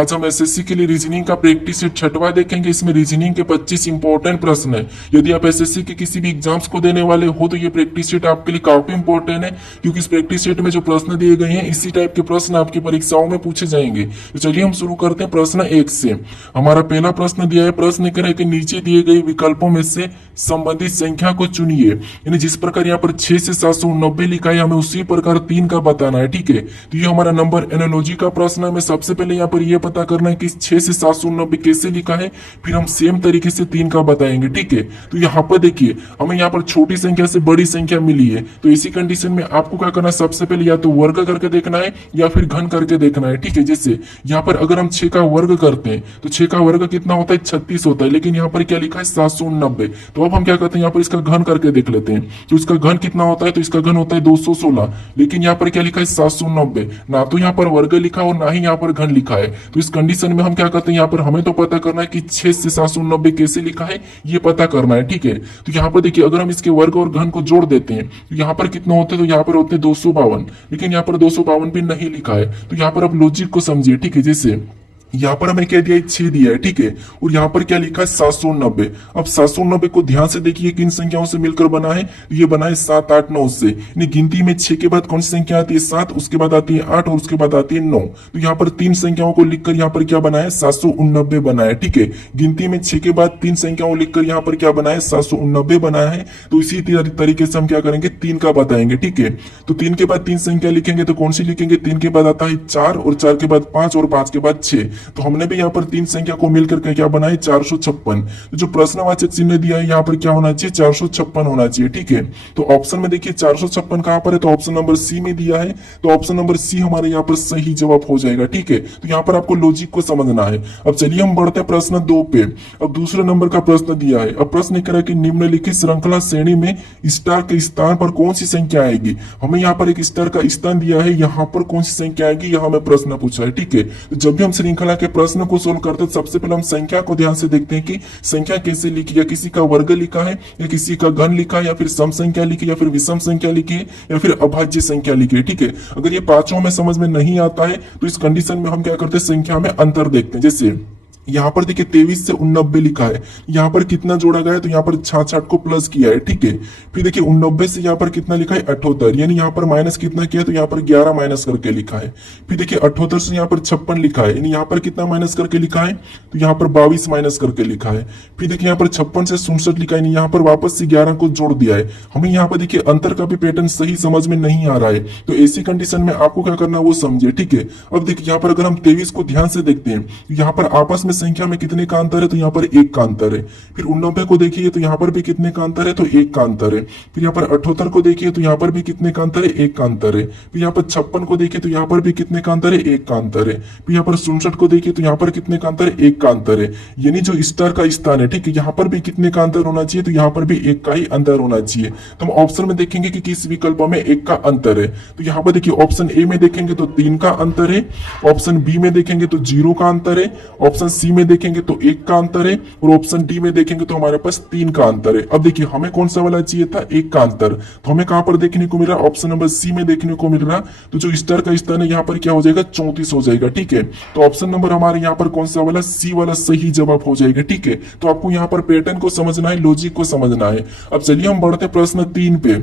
आज हम एसएससी के लिए रीजनिंग का प्रैक्टिस सेट छठवां देखेंगे। इसमें रीजनिंग के 25 इंपॉर्टेंट प्रश्न है। यदि आप एसएससी के किसी भी एग्जाम्स को देने वाले हो तो ये प्रैक्टिस सेट आपके लिए काफी इंपॉर्टेंट है, क्योंकि इस प्रैक्टिस सेट में जो प्रश्न दिए गए हैं इसी टाइप के प्रश्न आपकी परीक्षाओं में पूछे जाएंगे। तो चलिए हम शुरू करते हैं प्रश्न 1 से। हमारा पहला प्रश्न दिया है, प्रश्न करें कि नीचे दिए गए विकल्पों में से संबंधित संख्या को चुनिए। यानी जिस प्रकार यहाँ पर 6 से 790 लिखा है, हमें उसी प्रकार 3 का बताना है। ठीक है, तो ये हमारा नंबर एनालॉजी का प्रश्न है। हमें सबसे पहले यहाँ पर यह पता करना है कि 6 से 790 कैसे लिखा है, फिर हम सेम तरीके से 3 का बताएंगे। ठीक है, तो यहाँ पर देखिए हमें यहाँ पर छोटी संख्या से बड़ी संख्या मिली है, तो इसी कंडीशन में आपको क्या करना है, सबसे पहले या तो वर्ग करके देखना है या फिर घन करके देखना है। ठीक है, जैसे यहाँ पर अगर हम 6 का वर्ग करते हैं तो 6 का वर्ग कितना होता है, 36 होता है, लेकिन यहाँ पर क्या लिखा है 790। तो अब हम क्या करते हैं, यहाँ पर इसका घन करके देख लेते हैं। तो इसका घन कितना होता है, तो इसका घन होता है 216, लेकिन यहाँ पर क्या लिखा है 790। ना तो यहाँ पर वर्ग लिखा और ना ही यहाँ पर घन लिखा है। तो इस कंडीशन में हम क्या करते हैं, यहाँ पर हमें तो पता करना है कि 6 से 790 कैसे लिखा है, ये पता करना है। ठीक है, तो यहाँ पर देखिए अगर हम इसके वर्ग और घन को जोड़ देते हैं तो यहाँ पर कितना होते हैं, तो यहाँ पर होते हैं 252, लेकिन यहाँ पर 252 भी नहीं लिखा है। तो यहाँ पर आप लॉजिक को समझिए। ठीक है, जैसे यहाँ पर हमें क्या दिया है, 6 दिया है। ठीक है, और यहाँ पर क्या लिखा है 790। अब 790 को ध्यान से देखिए किन संख्याओं से मिलकर बना है, ये बना है 7, 8, 9 से। यानी गिनती में 6 के बाद कौन सी संख्या आती है, 7, उसके बाद आती है 8 और उसके बाद आती है 9। तो यहाँ पर 3 संख्याओं को लिखकर यहाँ पर क्या बना है, 789 बना है। ठीक है, गिनती में 6 के बाद 3 संख्याओं लिखकर यहाँ पर क्या बना है, 789 बनाया है। तो इसी तरीके से हम क्या करेंगे, 3 का बताएंगे। ठीक है, तो 3 के बाद 3 संख्या लिखेंगे तो कौन सी लिखेंगे, 3 के बाद आता है 4 और 4 के बाद 5 और 5 के बाद 6। तो हमने भी यहाँ पर 3 संख्या को मिलकर क्या बना है, 456। तो जो प्रश्नवाचक चिन्ह दिया है यहाँ पर क्या होना चाहिए, 456 होना चाहिए। ठीक है, तो ऑप्शन में देखिए 456 कहां पर है, तो ऑप्शन नंबर सी में दिया है। तो ऑप्शन नंबर सी हमारे यहाँ पर सही जवाब हो जाएगा। ठीक है, तो यहाँ पर आपको लॉजिक को समझना है। अब चलिए हम बढ़ते हैं प्रश्न 2 पे। अब दूसरे नंबर का प्रश्न दिया है। अब प्रश्न कह रहा है कि निम्नलिखित श्रृंखला श्रेणी में स्टार के स्थान पर कौन सी संख्या आएगी। हमें यहाँ पर एक स्टार का स्थान दिया है, यहाँ पर कौन सी संख्या आएगी, यह हमें प्रश्न पूछा है। ठीक है, तो जब भी हम श्रृंखला के प्रश्न को सोल्व करते हैं सबसे पहले हम संख्या को ध्यान से देखते हैं कि संख्या कैसे लिखी, या किसी का वर्ग लिखा है या किसी का घन लिखा है या फिर सम संख्या लिखी या फिर विषम संख्या लिखी है या फिर अभाज्य संख्या लिखी है। ठीक है, अगर ये पांचों में समझ में नहीं आता है तो इस कंडीशन में हम क्या करते हैं, संख्या में अंतर देखते हैं। जैसे यहाँ पर देखिए 23 से 89 लिखा है, यहाँ पर कितना जोड़ा गया है, तो यहाँ पर 66 को प्लस किया है। ठीक है, फिर देखिए 89 से यहाँ पर कितना लिखा है, 78, यानी यहाँ पर माइनस कितना किया, तो यहाँ पर 11 माइनस करके लिखा है। फिर देखिए 78 से यहाँ पर 56 लिखा है, यानी यहाँ पर कितना माइनस करके लिखा है, तो यहाँ पर 22 माइनस करके लिखा है। फिर देखिए यहाँ पर 56 से 67 लिखा है, यहाँ पर वापस से 11 को जोड़ दिया है। हमें यहाँ पर देखिए अंतर का भी पैटर्न सही समझ में नहीं आ रहा है, तो ऐसी कंडीशन में आपको क्या करना है वो समझिए। ठीक है, अब देखिए यहाँ पर अगर हम 23 को ध्यान से देखते हैं, यहाँ पर आपस में संख्या में कितने का अंतर है, तो यहाँ पर 1 का अंतर है। फिर 89 को देखिए तो यहाँ पर भी कितने का अंतर है, तो 1 का अंतर है। फिर यहाँ पर 78 को देखिए तो यहाँ पर भी कितने का अंतर है, 1 का अंतर है। फिर यहाँ पर 56 को देखिए तो यहाँ पर भी कितने का अंतर है, 1 का अंतर है। फिर यहाँ पर 67 को देखिए तो यहाँ पर कितने का अंतर है, 1 का अंतर है। यानी जो स्टार का स्थान है, ठीक है, यहाँ पर भी कितने का अंतर होना चाहिए, तो यहाँ पर भी 1 का ही अंतर होना चाहिए। तो हम ऑप्शन में देखेंगे कि किस विकल्प में 1 का अंतर है। तो यहाँ पर देखिए ऑप्शन ए में देखेंगे तो 3 का अंतर है, ऑप्शन बी में देखेंगे तो 0 का अंतर है, ऑप्शन सी में देखेंगे तो 1 का अंतर है, और ऑप्शन डी में देखेंगे तो हमारे पास 3 का अंतर है। अब देखिए हमें कौन सा वाला चाहिए था, 1 का अंतर, तो हमें कहां पर देखने को मिल रहा है, ऑप्शन नंबर सी में देखने को मिल रहा। तो जो स्टार का स्थान है यहाँ पर क्या हो जाएगा, 34 हो जाएगा। ठीक है, तो ऑप्शन नंबर हमारे यहाँ पर कौन सा वाला, सी वाला सही जवाब हो जाएगा। ठीक है, तो आपको यहाँ पर पैटर्न को समझना है, लॉजिक को समझना है। अब चलिए हम बढ़ते प्रश्न 3 पे।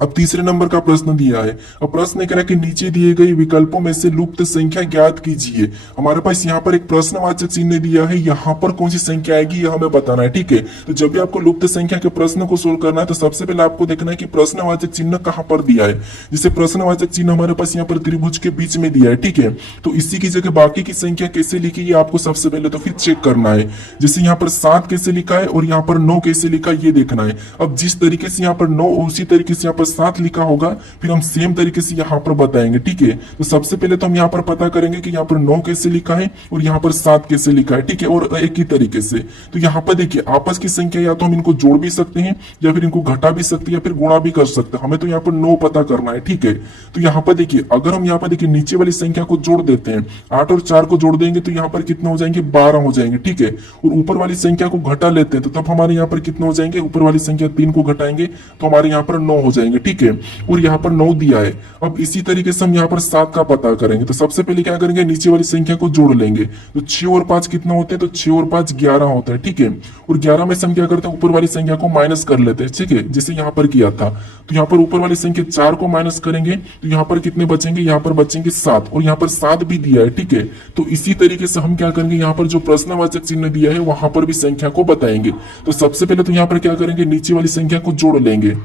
अब तीसरे नंबर का प्रश्न दिया है। अब प्रश्न कह रहा है कि नीचे दिए गए विकल्पों में से लुप्त संख्या ज्ञात कीजिए। हमारे पास यहाँ पर एक प्रश्नवाचक चिन्ह दिया है, यहाँ पर कौन सी संख्या आएगी यह हमें बताना है। ठीक है, तो जब भी आपको लुप्त संख्या के प्रश्न को सोल्व करना है तो सबसे पहले आपको देखना है कि प्रश्नवाचक चिन्ह कहाँ पर दिया है। जैसे प्रश्नवाचक चिन्ह हमारे पास यहाँ पर त्रिभुज के बीच में दिया है। ठीक है, तो इसी की जगह बाकी की संख्या कैसे लिखी है आपको सबसे पहले तो फिर चेक करना है। जैसे यहाँ पर 7 कैसे लिखा है और यहाँ पर 9 कैसे लिखा है ये देखना है। अब जिस तरीके से यहाँ पर 9 उसी तरीके से यहाँ पर 7 लिखा होगा, फिर हम सेम तरीके से यहाँ पर बताएंगे। ठीक है, तो सबसे पहले तो हम यहाँ पर पता करेंगे कि यहाँ पर 9 कैसे लिखा है और यहाँ पर 7 कैसे लिखा है। ठीक है, और एक ही तरीके से तो यहाँ पर देखिए आपस की संख्या या तो हम इनको जोड़ भी सकते हैं या फिर इनको घटा भी सकते हैं या फिर गुणा भी कर सकते हैं। हमें तो यहाँ पर 9 पता करना है। ठीक है, तो यहाँ पर देखिए अगर हम यहाँ पर देखिए नीचे वाली संख्या को जोड़ देते हैं, 8 और 4 को जोड़ देंगे तो यहाँ पर कितने हो जाएंगे, 12 हो जाएंगे। ठीक है, और ऊपर वाली संख्या को घटा लेते हैं तो तब हमारे यहाँ पर कितने हो जाएंगे, ऊपर वाली संख्या 3 को घटाएंगे तो हमारे यहाँ पर 9 हो जाएंगे। देंगे, ठीक है। और यहाँ पर 9 दिया है। अब इसी तरीके से हम यहाँ पर 7 का पता करेंगे। तो सबसे पहले क्या करेंगे, नीचे वाली संख्या को जोड़ लेंगे। तो 6 और 5 कितना होते हैं, तो 6 और 5 11 होता है, ठीक है। और 11 में से हम क्या करते हैं, ऊपर वाली संख्या को माइनस कर लेते हैं, ठीक है, जैसे यहाँ पर किया था। तो यहाँ पर ऊपर वाली संख्या 4 को माइनस करेंगे तो यहाँ पर कितने बचेंगे, यहाँ पर बचेंगे 7। और यहाँ पर 7 भी दिया है, ठीक है। तो इसी तरीके से हम क्या करेंगे, यहाँ पर जो प्रश्नवाचक चिन्ह दिया है वहां पर भी संख्या को बताएंगे। तो सबसे पहले तो यहाँ पर क्या करेंगे, नीचे वाली संख्या को जोड़ लेंगे।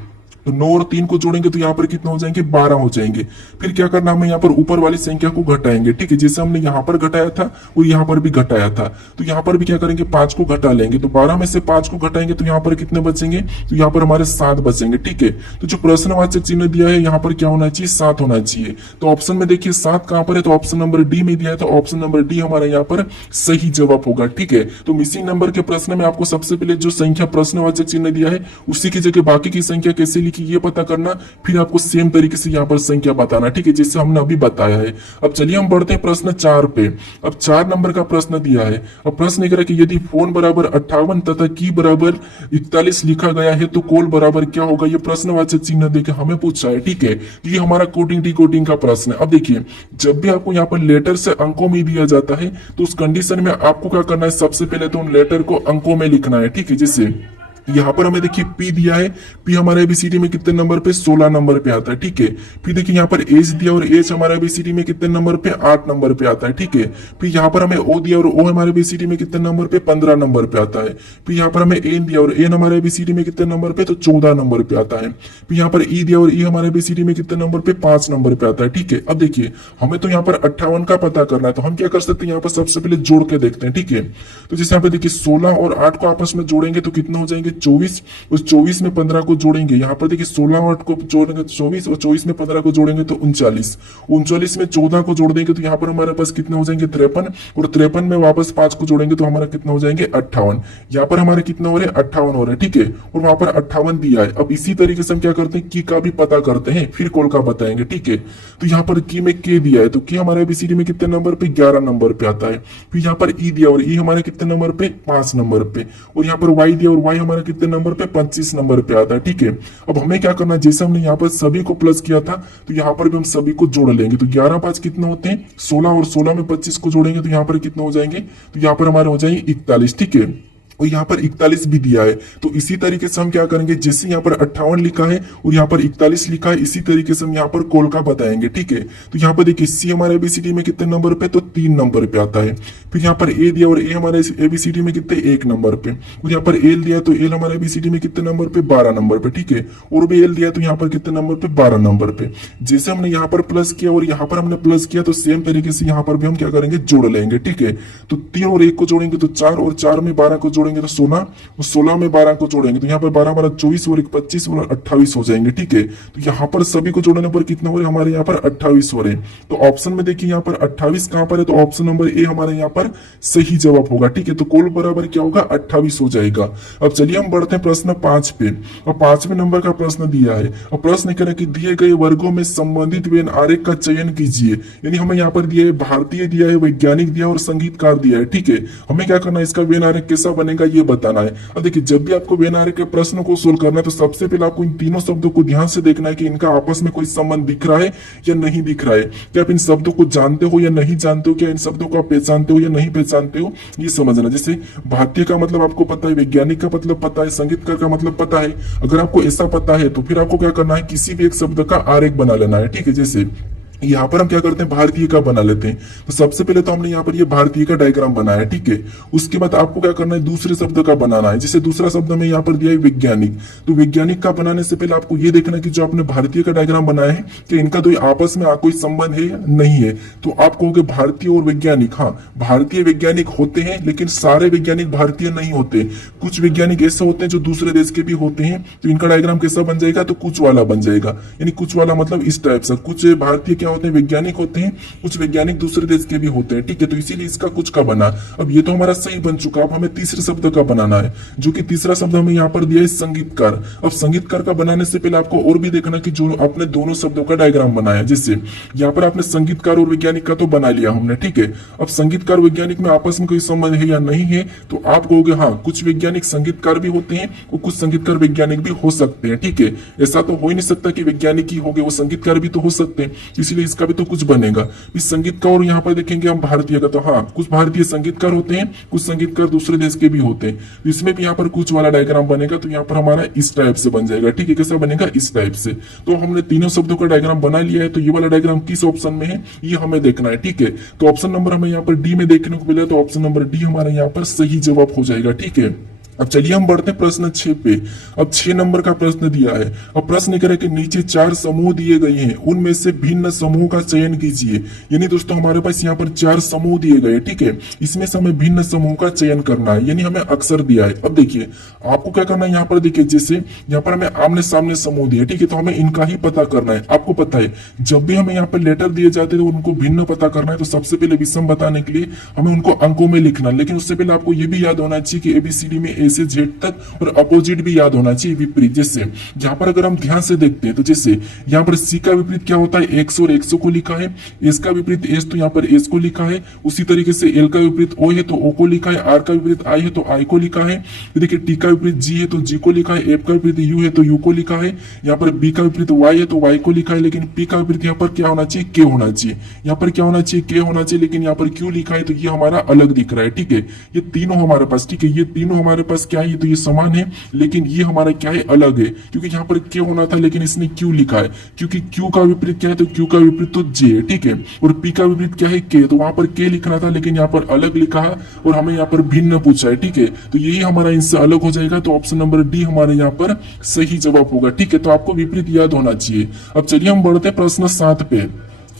तो 9 और 3 को जोड़ेंगे तो यहाँ पर कितना हो जाएंगे, 12 हो जाएंगे। फिर क्या करना, हमें यहाँ पर ऊपर वाली संख्या को घटाएंगे, ठीक है, जैसे हमने यहाँ पर घटाया था और यहाँ पर भी घटाया था। तो यहाँ पर भी क्या करेंगे, 5 को घटा लेंगे। तो 12 में से 5 को घटाएंगे तो यहाँ पर कितने बचेंगे, तो यहाँ पर हमारे 7 बचेंगे, ठीक है। तो जो प्रश्नवाचक चिन्ह दिया है यहाँ पर क्या होना चाहिए, 7 होना चाहिए। तो ऑप्शन में देखिए 7 कहां पर है, तो ऑप्शन नंबर डी में दिया है। तो ऑप्शन नंबर डी हमारा यहाँ पर सही जवाब होगा, ठीक है। तो मिसिंग नंबर के प्रश्न में आपको सबसे पहले जो संख्या प्रश्नवाचक चिन्ह दिया है उसी की जगह बाकी की संख्या कैसे लिखी ये पता करना, फिर आपको सेम तरीके से यहाँ पर संख्या बताना, ठीक है, जैसे हमने अभी बताया है। अब चलिए हम बढ़ते हैं प्रश्न 4 पे। अब 4 नंबर का प्रश्न दिया है। अब प्रश्न ये कह रहा है कि यदि फोन बराबर 58 तथा की बराबर 41 लिखा गया है तो कोल बराबर क्या होगा, ये प्रश्नवाचक चिन्ह देके हमें पूछा है, ठीक है। ये हमारा कोडिंग डिकोडिंग का प्रश्न है। अब देखिए, जब भी आपको यहाँ पर लेटर से अंकों में दिया जाता है तो उस कंडीशन में आपको क्या करना है, सबसे पहले तो उन लेटर को अंकों में लिखना है, ठीक है। जैसे यहाँ पर हमें देखिए पी दिया है, पी हमारे एबीसीडी में कितने नंबर पे, 16 नंबर पे आता है, ठीक है। फिर देखिए यहाँ पर एच दिया और एच हमारे एबीसीडी में कितने नंबर पे, 8 नंबर पे आता है, ठीक है। फिर यहाँ पर हमें ओ दिया और ओ हमारे एबीसीडी में कितने नंबर पे, 15 नंबर पे आता है। फिर यहाँ पर हमें एन दिया और एन हमारे एबीसीडी में कितने नंबर पे, तो 14 नंबर पे आता है। फिर यहाँ पर ई दिया और ई हमारे एबीसीडी में कितने नंबर पे, 5 नंबर पे आता है, ठीक है। अब देखिए हमें तो यहाँ पर 58 का पता करना है, तो हम क्या कर सकते हैं, यहाँ पर सबसे पहले जोड़ के देखते हैं, ठीक है। तो जैसे यहाँ पे देखिए 16 और 8 को आपस में जोड़ेंगे तो कितना हो जाएंगे, 24। 24 में 15 को जोड़ेंगे, यहाँ पर देखिए 16 और 8 को जोड़ेंगे तो 24, और 24 में 15 को जोड़ेंगे तो 39। 39 में 14 को जोड़ देंगे तो यहाँ पर हमारे पास कितने हो जाएंगे, 53। और 53 में वापस 5 को जोड़ेंगे तो हमारा कितना हो जाएंगे, 58। यहाँ पर हमारे कितना हो रहे हैं, 58 हो रहे हैं, ठीक है। और वहां पर 58 दिया है। अब इसी तरीके से हम क्या करते हैं, की का भी पता करते हैं, फिर कोल का बताएंगे, ठीक है। तो यहाँ पर की में के दिया है, तो के हमारे एबीसीडी में कितने नंबर पे, 11 नंबर पे आता है। फिर यहाँ पर ई दिया और ई हमारे कितने नंबर पे, 5 नंबर पे। और यहाँ पर वाई दिया और वाई हमारे कितने नंबर पे, 25 नंबर पे आता है, ठीक है। अब हमें क्या करना है, जैसे हमने यहाँ पर सभी को प्लस किया था तो यहाँ पर भी हम सभी को जोड़ लेंगे। तो 11 5 कितने होते हैं, 16, और 16 में 25 को जोड़ेंगे तो यहाँ पर कितने हो जाएंगे, तो यहाँ पर हमारे हो जाएंगे 41, ठीक है। और यहाँ पर 41 भी दिया है। तो इसी तरीके से हम क्या करेंगे, जैसे यहाँ पर 58 लिखा है और यहाँ पर 41 लिखा है, इसी तरीके से हम यहाँ पर कोल का बताएंगे, ठीक है। तो यहाँ पर देखिए सी हमारे एबीसीडी में कितने नंबर पे, तो 3 नंबर पे आता है। फिर यहाँ पर ए दिया और ए हमारे एबीसीडी में कितने, 1 नंबर पे। और यहाँ पर एल दिया तो एल हमारे एबीसीडी में कितने नंबर पे, 12 नंबर पे, ठीक है। और भी एल दिया तो यहाँ पर कितने नंबर पे, 12 नंबर पे। जैसे हमने यहाँ पर प्लस किया और यहाँ पर हमने प्लस किया तो सेम तरीके से यहाँ पर भी हम क्या करेंगे, जोड़ लेंगे, ठीक है। तो 3 और 1 को जोड़ेंगे तो 4, और 4 में 12 को जोड़ेंगे तो 16, और 16 में 12 को जोड़ेंगे तो यहाँ पर 12 12 24 और 1 25 और 28 हो जाएंगे, ठीक है। तो यहाँ पर सभी को जोड़ने पर कितना हो रहे हैं, हमारे यहाँ पर 28 हो रहे हैं। तो ऑप्शन में देखिए यहाँ पर 28 कहां पर है, तो ऑप्शन नंबर ए हमारे यहाँ पर सही जवाब होगा, ठीक है। तो कुल बराबर क्या होगा, 28 हो जाएगा। अब चलिए हम बढ़ते हैं प्रश्न 5 पे। और 5वें नंबर का प्रश्न दिया है और प्रश्न कह रहा है कि दिए गए वर्गों में संबंधित वेन आरेख का चयन कीजिए। यानी हमें यहाँ पर दिया है भारतीय दिया है, वैज्ञानिक दिया और संगीतकार दिया है, ठीक है। हमें क्या करना है, इसका वेन आरेख कैसा बनेगा ये बताना है। अब देखिए जब भी आपको वेन आरेख के प्रश्न को सोल्व करना है तो सबसे पहले आपको इन तीनों शब्दों को ध्यान से देखना है कि इनका आपस में कोई संबंध दिख रहा है या नहीं दिख रहा है। क्या आप इन शब्दों को जानते हो या नहीं जानते हो, क्या इन शब्दों को आप पहचानते हो या नहीं पहचानते हो, ये समझना। जैसे भारतीय का मतलब आपको पता है, वैज्ञानिक का मतलब पता है, संगीतकार का मतलब पता है। अगर आपको ऐसा पता है तो फिर आपको क्या करना है, किसी भी एक शब्द का आरेख बना लेना है, ठीक है। जैसे यहाँ पर हम क्या करते हैं, भारतीय का बना लेते हैं। तो सबसे पहले तो हमने यहाँ पर ये भारतीय का डायग्राम बनाया, ठीक है। उसके बाद आपको क्या करना है, दूसरे शब्द का बनाना है। जैसे दूसरा शब्द हमें यहाँ पर दिया है वैज्ञानिक, तो वैज्ञानिक का बनाने से पहले आपको ये देखना है कि जो आपने भारतीय का डायग्राम बनाया है कि इनका तो आपस में कोई संबंध है या नहीं है। तो आप कहोगे भारतीय और वैज्ञानिक, हाँ भारतीय वैज्ञानिक होते हैं लेकिन सारे वैज्ञानिक भारतीय नहीं होते। कुछ वैज्ञानिक ऐसे होते हैं जो दूसरे देश के भी होते हैं। तो इनका डायग्राम कैसा बन जाएगा, तो कुछ वाला बन जाएगा। यानी कुछ वाला मतलब इस टाइप से, कुछ भारतीय क्या क्या होते हैं, वैज्ञानिक होते हैं, कुछ वैज्ञानिक दूसरे देश के भी होते हैं, ठीक है। तो इसीलिए इसका कुछ का बना। अब ये तो हमारा सही बन चुका, अब हमें तीसरे शब्द का बनाना है, जो कि तीसरा शब्द हमें यहाँ पर दिया है संगीतकार। अब संगीतकार का बनाने से पहले आपको और भी देखना कि जो आपने दोनों शब्दों का डायग्राम बनाया, जैसे यहाँ पर आपने संगीतकार और वैज्ञानिक का तो बना लिया हमने, ठीक है। अब संगीतकार वैज्ञानिक में आपस में कोई संबंध है या नहीं है, तो आप कहोगे हाँ, कुछ वैज्ञानिक संगीतकार भी होते हैं और कुछ संगीतकार वैज्ञानिक भी हो सकते हैं, ठीक है। ऐसा तो हो ही नहीं सकता कि वैज्ञानिक ही हो गए, वो संगीतकार भी तो हो सकते हैं, इसलिए इसका भी तो कुछ बनेगा। इस संगीतकार और यहाँ पर देखेंगे हम भारतीय का, तो हाँ, कुछ भारतीय संगीतकार होते हैं, कुछ संगीतकार दूसरे देश के भी होते हैं, तो इसमें भी यहाँ पर कुछ वाला डायग्राम बनेगा। तो यहाँ पर हमारा इस टाइप से बन जाएगा, ठीक है। कैसा बनेगा, इस टाइप से। तो हमने तीनों शब्दों का डायग्राम बना लिया है। तो ये वाला डायग्राम किस ऑप्शन में है ये हमें देखना है, ठीक है। तो ऑप्शन नंबर हमें यहाँ पर डी में देखने को मिला, तो ऑप्शन नंबर डी हमारा यहाँ पर सही जवाब हो जाएगा, ठीक है। अब चलिए हम बढ़ते हैं प्रश्न 6 पे। अब 6 नंबर का प्रश्न दिया है। अब प्रश्न कह रहे कि नीचे 4 समूह दिए गए हैं, उनमें से भिन्न समूह का चयन कीजिए। यानी दोस्तों हमारे पास यहाँ पर 4 समूह दिए गए, ठीक है। इसमें से हमें भिन्न समूह का चयन करना है, यानी हमें अक्षर दिया है। अब देखिए आपको क्या करना है, यहाँ पर देखिए जैसे यहाँ पर हमें आमने सामने समूह दिए, ठीक है। तो हमें इनका ही पता करना है। आपको पता है जब भी हमें यहाँ पर लेटर दिए जाते हैं तो उनको भिन्न पता करना है, तो सबसे पहले विषम बताने के लिए हमें उनको अंकों में लिखना। लेकिन उससे पहले आपको ये भी याद होना चाहिए कि एबीसीडी में ए से जेड तक और अपोजिट भी याद होना चाहिए, विपरीत। जैसे यहाँ पर अगर हम ध्यान से देखते हैं तो जैसे यहाँ पर सी का विपरीत क्या होता है, एक्स और एक्सो को लिखा है। एस का विपरीत एस, तो यहाँ पर एस को लिखा है। उसी तरीके से एल का विपरीत ओ है तो ओ को लिखा है। आर का विपरीत आई है तो आई को लिखा है। तो देखिए टी का विपरीत जी है तो जी को लिखा है। एफ का विपरीत यू है तो यू को लिखा है। यहाँ पर बी का विपरीत वाई है तो वाई को लिखा है। लेकिन पी का विपरीत यहाँ पर क्या होना चाहिए, के होना चाहिए। यहाँ पर क्या होना चाहिए, के होना चाहिए। लेकिन यहाँ पर क्यों लिखा है तो ये हमारा अलग दिख रहा है, ठीक है। ये तीनों हमारे पास, ठीक है, ये तीनों हमारे पास क्या है, तो ये समान है, लेकिन ये हमारा क्या है, अलग है। क्योंकि यहाँ पर के होना था लेकिन इसने क्यू लिखा है, क्योंकि क्यू का विपरीत क्या है, तो क्यू का विपरीत तो जे है, ठीक है। और पी का विपरीत क्या है, के, तो वहां पर के लिखना था लेकिन यहाँ पर अलग लिखा है और हमें यहाँ पर भिन्न पूछा है, ठीक है। तो यही हमारा इनसे अलग हो जाएगा। तो ऑप्शन नंबर डी हमारे यहाँ पर सही जवाब होगा, ठीक है। तो आपको विपरीत याद होना चाहिए। अब चलिए हम बढ़ते प्रश्न 7 पे।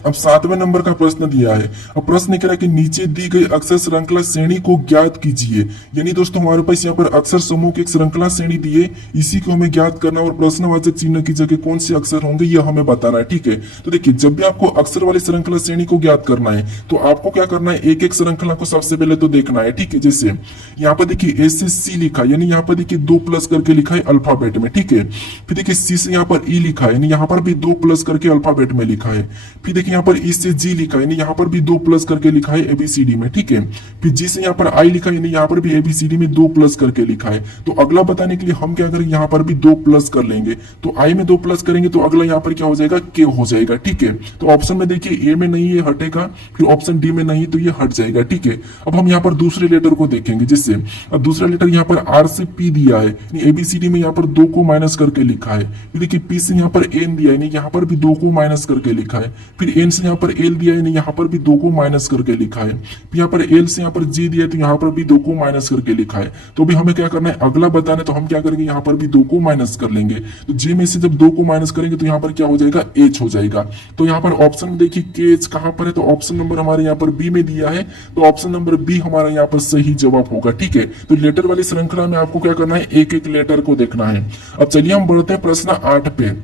अब 7वें नंबर का प्रश्न दिया है। अब प्रश्न कह रहा है कि नीचे दी गई अक्षर श्रृंखला श्रेणी को ज्ञात कीजिए। यानी दोस्तों हमारे पास यहाँ पर अक्षर समूह की एक श्रृंखला श्रेणी दी है, इसी को हमें ज्ञात करना और प्रश्नवाचक चिन्ह की जगह कौन से अक्षर होंगे यह हमें बताना है, ठीक है। तो देखिए जब भी आपको अक्षर वाली श्रृंखला श्रेणी को ज्ञात करना है तो आपको क्या करना है, एक एक श्रृंखला को सबसे पहले तो देखना है, ठीक है। जैसे यहाँ पर देखिए ए से सी लिखा है, यानी यहाँ पर देखिए 2 प्लस करके लिखा है अल्फाबेट में, ठीक है। फिर देखिए सी से यहाँ पर ई लिखा है, यानी यहाँ पर भी 2 प्लस करके अल्फाबेट में लिखा है। फिर देखिए यहाँ पर ई से जी लिखा है, यानी यहाँ पर भी 2 प्लस करके लिखा है एबीसीडी में, ठीक है। फिर जी से यहाँ पर आई लिखा है, यानी यहाँ पर भी एबीसीडी में 2 प्लस करके लिखा है। तो अगला बताने के लिए हम क्या करेंगे, यहाँ पर भी 2 प्लस कर लेंगे। तो आई में 2 प्लस करेंगे तो अगला यहाँ पर क्या हो जाएगा, के हो जाएगा, ठीक है। तो ऑप्शन में देखिए ए में नहीं है, हटेगा। फिर ऑप्शन डी में नहीं तो ये हट जाएगा, ठीक है। अब हम यहाँ पर दूसरे लेटर को देखेंगे। जैसे अब दूसरा लेटर यहाँ पर आर से पी दिया है, एबीसीडी में यहाँ पर 2 को माइनस करके लिखा है। फिर देखिए पी से यहाँ पर एन दिया है, यहाँ पर भी 2 को माइनस करके लिखा है। फिर एन से यहाँ पर एल दिया है, यहाँ पर भी 2 को माइनस करके लिखा है। फिर यहाँ पर एल से यहाँ पर जी दिया है तो यहाँ पर भी 2 को माइनस करके लिखा है। तो भी हमें क्या करना है, अगला बताना है, तो हम क्या करेंगे, यहाँ पर भी 2 को माइनस कर लेंगे। तो जे में से जब 2 को माइनस करेंगे तो यहाँ पर क्या हो जाएगा, एच हो जाएगा। तो यहाँ पर ऑप्शन में देखिए के एच कहां पर है, तो ऑप्शन नंबर हमारे यहाँ पर बी में दिया है। तो ऑप्शन नंबर बी हमारा यहाँ पर सही जवाब होगा, ठीक है। तो लेटर वाली श्रृंखला में आपको क्या करना है, एक एक लेटर को देखना है। अब चलिए हम बढ़ते हैं प्रश्न 8 पे।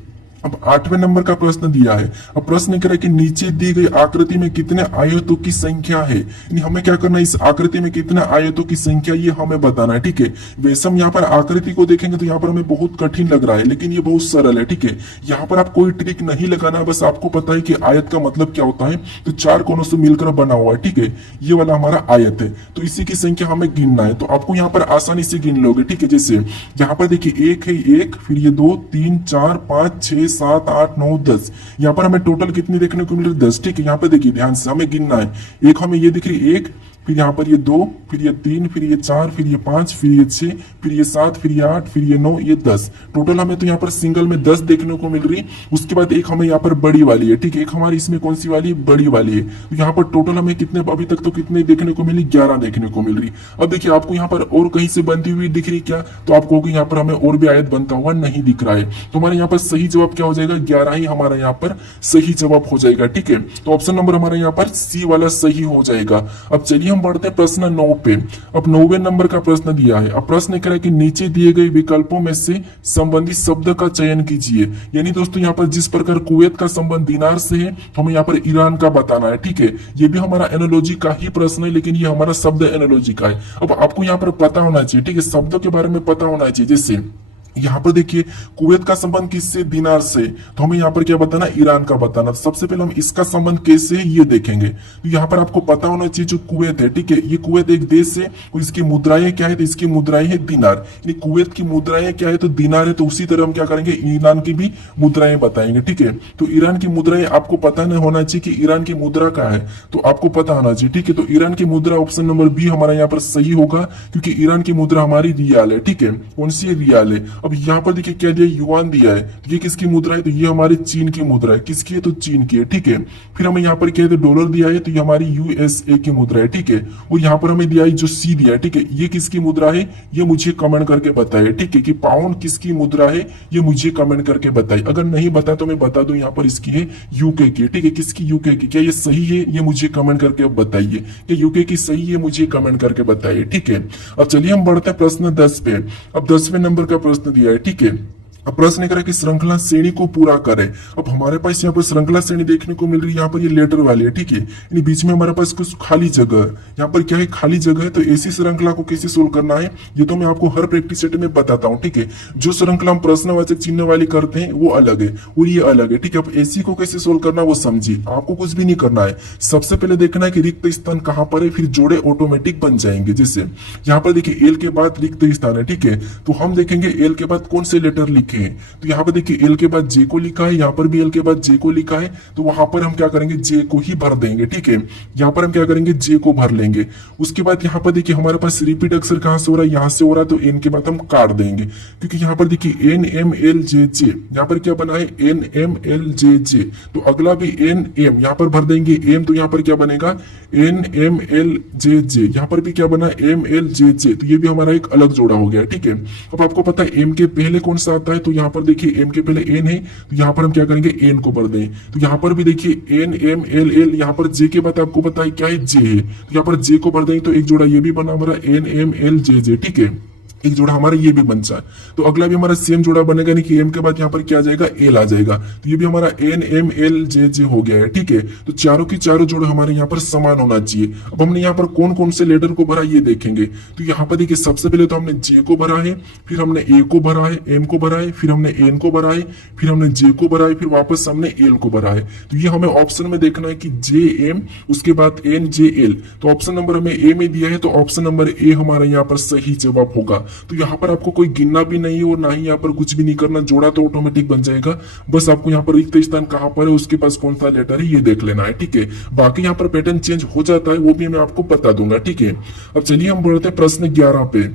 अब 8वें नंबर का प्रश्न दिया है। अब प्रश्न कह रहा है कि नीचे दी गई आकृति में कितने आयतों की संख्या है, यानी हमें क्या करना है, इस आकृति में कितने आयतों की संख्या ये हमें बताना है, ठीक है। वैसे हम यहाँ पर आकृति को देखेंगे तो यहाँ पर हमें बहुत कठिन लग रहा है, लेकिन ये बहुत सरल है, ठीक है। यहाँ पर आप कोई ट्रिक नहीं लगाना, बस आपको पता है कि आयत का मतलब क्या होता है। तो 4 कोनों से मिलकर बना हुआ है, ठीक है। ये वाला हमारा आयत है, तो इसी की संख्या हमें गिनना है। तो आपको यहाँ पर आसानी से गिन लोगे, ठीक है। जैसे यहाँ पर देखिए 1 है, 1, फिर ये 2, 3, 4, 5, 6, 7, 8, 9, 10। यहाँ पर हमें टोटल कितनी देखने को मिल रही है, 10, ठीक है। यहाँ पे देखिए ध्यान से हमें गिनना है। एक हमें ये दिख रही है 1, फिर यहाँ पर ये 2, फिर ये 3, फिर ये 4, फिर ये 5, फिर ये 6, फिर ये 7, फिर ये 8, फिर ये 9, ये 10। टोटल हमें तो यहाँ पर सिंगल में 10 देखने को मिल रही है। उसके बाद एक हमें यहाँ पर बड़ी वाली है, ठीक है। एक हमारी इसमें कौन सी वाली, बड़ी वाली है। तो यहाँ पर टोटल हमें कितने, अभी तक तो कितने देखने को मिली, 11 देखने को मिल रही। अब देखिए आपको यहाँ पर और कहीं से बनती हुई दिख रही क्या, तो आप कहोगे यहाँ पर हमें और भी आयत बनता हुआ नहीं दिख रहा है। तो हमारे यहाँ पर सही जवाब क्या हो जाएगा, 11 ही हमारा यहाँ पर सही जवाब हो जाएगा, ठीक है। तो ऑप्शन नंबर हमारा यहाँ पर सी वाला सही हो जाएगा। अब चलिए हम बढ़ते हैं प्रश्न 9 पे। अब 9वें नंबर का प्रश्न दिया है। अब प्रश्न कह रहा है कि नीचे दिए गए विकल्पों में से संबंधित शब्द का चयन कीजिए। यानी दोस्तों यहाँ पर जिस प्रकार कुवैत का संबंध दिनार से है, तो हमें यहाँ पर ईरान का बताना है। ठीक है, ये भी हमारा एनोलॉजी का ही प्रश्न है, लेकिन ये हमारा शब्द एनोलॉजी का है। अब आपको यहाँ पर पता होना चाहिए, ठीक है, शब्दों के बारे में पता होना चाहिए। जैसे यहाँ पर देखिए कुवैत का संबंध किससे, दिनार से, तो हमें यहाँ पर क्या बताना, ईरान का बताना। तो सबसे पहले हम इसका संबंध कैसे है ये देखेंगे। तो यहाँ पर आपको पता होना चाहिए जो कुवैत है, ठीक है, ये कुवैत एक देश है और इसकी मुद्राएं क्या है, तो इसकी मुद्राएं है दिनार। यानी कुवैत की मुद्राएं क्या है, तो दिनार है। तो उसी तरह हम क्या करेंगे, ईरान की भी मुद्राएं बताएंगे। ठीक है, तो ईरान की मुद्राएं आपको पता नहीं होना चाहिए कि ईरान की मुद्रा क्या है, तो आपको पता होना चाहिए। ठीक है, तो ईरान की मुद्रा ऑप्शन नंबर बी हमारा यहाँ पर सही होगा, क्योंकि ईरान की मुद्रा हमारी रियाल है। ठीक है, कौन सी है, रियाल है। अब यहाँ पर देखिए क्या दिया, युआन दिया है। तो ये किसकी मुद्रा है, तो ये हमारे चीन की मुद्रा है। किसकी है, तो चीन की है। ठीक है, फिर हमें यहाँ पर क्या है, डॉलर दिया है, तो ये हमारी यूएसए की मुद्रा है। ठीक है, और यहाँ पर हमें दिया है जो सी दिया है। ठीक है, ये किसकी मुद्रा है, ये मुझे कमेंट करके बताइए। ठीक है, कि पाउंड किसकी मुद्रा है, ये मुझे कमेंट करके बताइए। अगर नहीं बता तो मैं बता दूं, यहाँ पर इसकी है यूके की। ठीक है, किसकी, यूके की। क्या ये सही है, ये मुझे कमेंट करके अब बताइए। क्या यूके की सही है, मुझे कमेंट करके बताइए। ठीक है, अब चलिए हम बढ़ते हैं प्रश्न 10 पे। अब 10वें नंबर का प्रश्न दिया है। ठीक है, अब प्रश्न करें कि श्रृंखला श्रेणी को पूरा करें। अब हमारे पास यहाँ पर श्रृंखला श्रेणी देखने को मिल रही है, यहाँ पर ये लेटर वाली है। ठीक है, यानी बीच में हमारे पास कुछ खाली जगह है। यहाँ पर क्या है, खाली जगह है। तो ऐसी श्रृंखला को कैसे सोल्व करना है, ये तो मैं आपको हर प्रैक्टिस सेट में बताता हूँ। ठीक है, जो श्रृंखला हम प्रश्नवाचक चिन्ह वाली करते हैं वो अलग है और ये अलग है। ठीक है, अब ऐसी को कैसे सोल्व करना वो समझिए। आपको कुछ भी नहीं करना है, सबसे पहले देखना है कि रिक्त स्थान कहाँ पर है, फिर जोड़े ऑटोमेटिक बन जाएंगे। जैसे यहाँ पर देखिए एल के बाद रिक्त स्थान है। ठीक है, तो हम देखेंगे एल के बाद कौन से लेटर लिखे हैं। तो यहाँ पर देखिए एल के बाद जे को लिखा है, यहाँ पर भी एल के बाद जे को लिखा है। तो वहां पर हम क्या करेंगे, जे को ही भर देंगे। ठीक है, यहाँ पर हम क्या करेंगे, जे को भर लेंगे। उसके बाद यहाँ पर देखिए हमारे पास रिपीट अक्षर कहां से हो रहा है, यहाँ से हो रहा है। तो एन के बाद हम काट देंगे, क्योंकि यहाँ पर देखिए एन एम एल जे जे, यहाँ पर क्या बना है, एन एम एल जे जे। तो अगला भी एन एम, यहाँ पर भर देंगे एम, तो यहाँ पर क्या बनेगा, एन एम एल जे जे। यहाँ पर भी क्या बना, एम एल जे जे। तो ये भी हमारा एक अलग जोड़ा हो गया। ठीक है, अब आपको पता है एम के पहले कौन सा आता है, तो यहाँ पर देखिए एम के पहले एन है, तो यहाँ पर हम क्या करेंगे, एन को भर दें। तो यहाँ पर भी देखिए एन एम एल एल, यहाँ पर जे के बाद आपको पता है क्या है, जे है। तो यहाँ पर जे को भर देंगे, तो एक जोड़ा ये भी बना हमारा एन एम एल जे जे। ठीक है, एक जोड़ा हमारा ये भी बन जाए। तो अगला भी हमारा सेम जोड़ा बनेगा, नहीं कि एम के बाद यहाँ पर क्या आ जाएगा, एल आ जाएगा। तो ये भी हमारा एन एम एल जे जे हो गया है। ठीक है, तो चारों की चारों जोड़े हमारे यहाँ पर समान होना चाहिए। अब हमने यहाँ पर कौन कौन से लेटर को भरा ये देखेंगे। तो यहाँ पर देखिए सबसे पहले तो हमने जे को भरा है, फिर हमने ए को भरा है, एम को भरा है, फिर हमने एन को भरा है, फिर हमने जे को भरा है, फिर वापस हमने एल को भरा है। तो ये हमें ऑप्शन में देखना है कि जे एम, उसके बाद एन जे एल। तो ऑप्शन नंबर हमें ए में दिया है, तो ऑप्शन नंबर ए हमारा यहाँ पर सही जवाब होगा। तो यहाँ पर आपको कोई गिनना भी नहीं है और ना ही यहाँ पर कुछ भी नहीं करना, जोड़ा तो ऑटोमेटिक बन जाएगा। बस आपको यहाँ पर रिक्त स्थान कहाँ पर है, उसके पास कौन सा लेटर है ये देख लेना है। ठीक है, बाकी यहाँ पर पैटर्न चेंज हो जाता है, वो भी मैं आपको बता दूंगा। ठीक है, अब चलिए हम बढ़ते हैं प्रश्न 11 पे।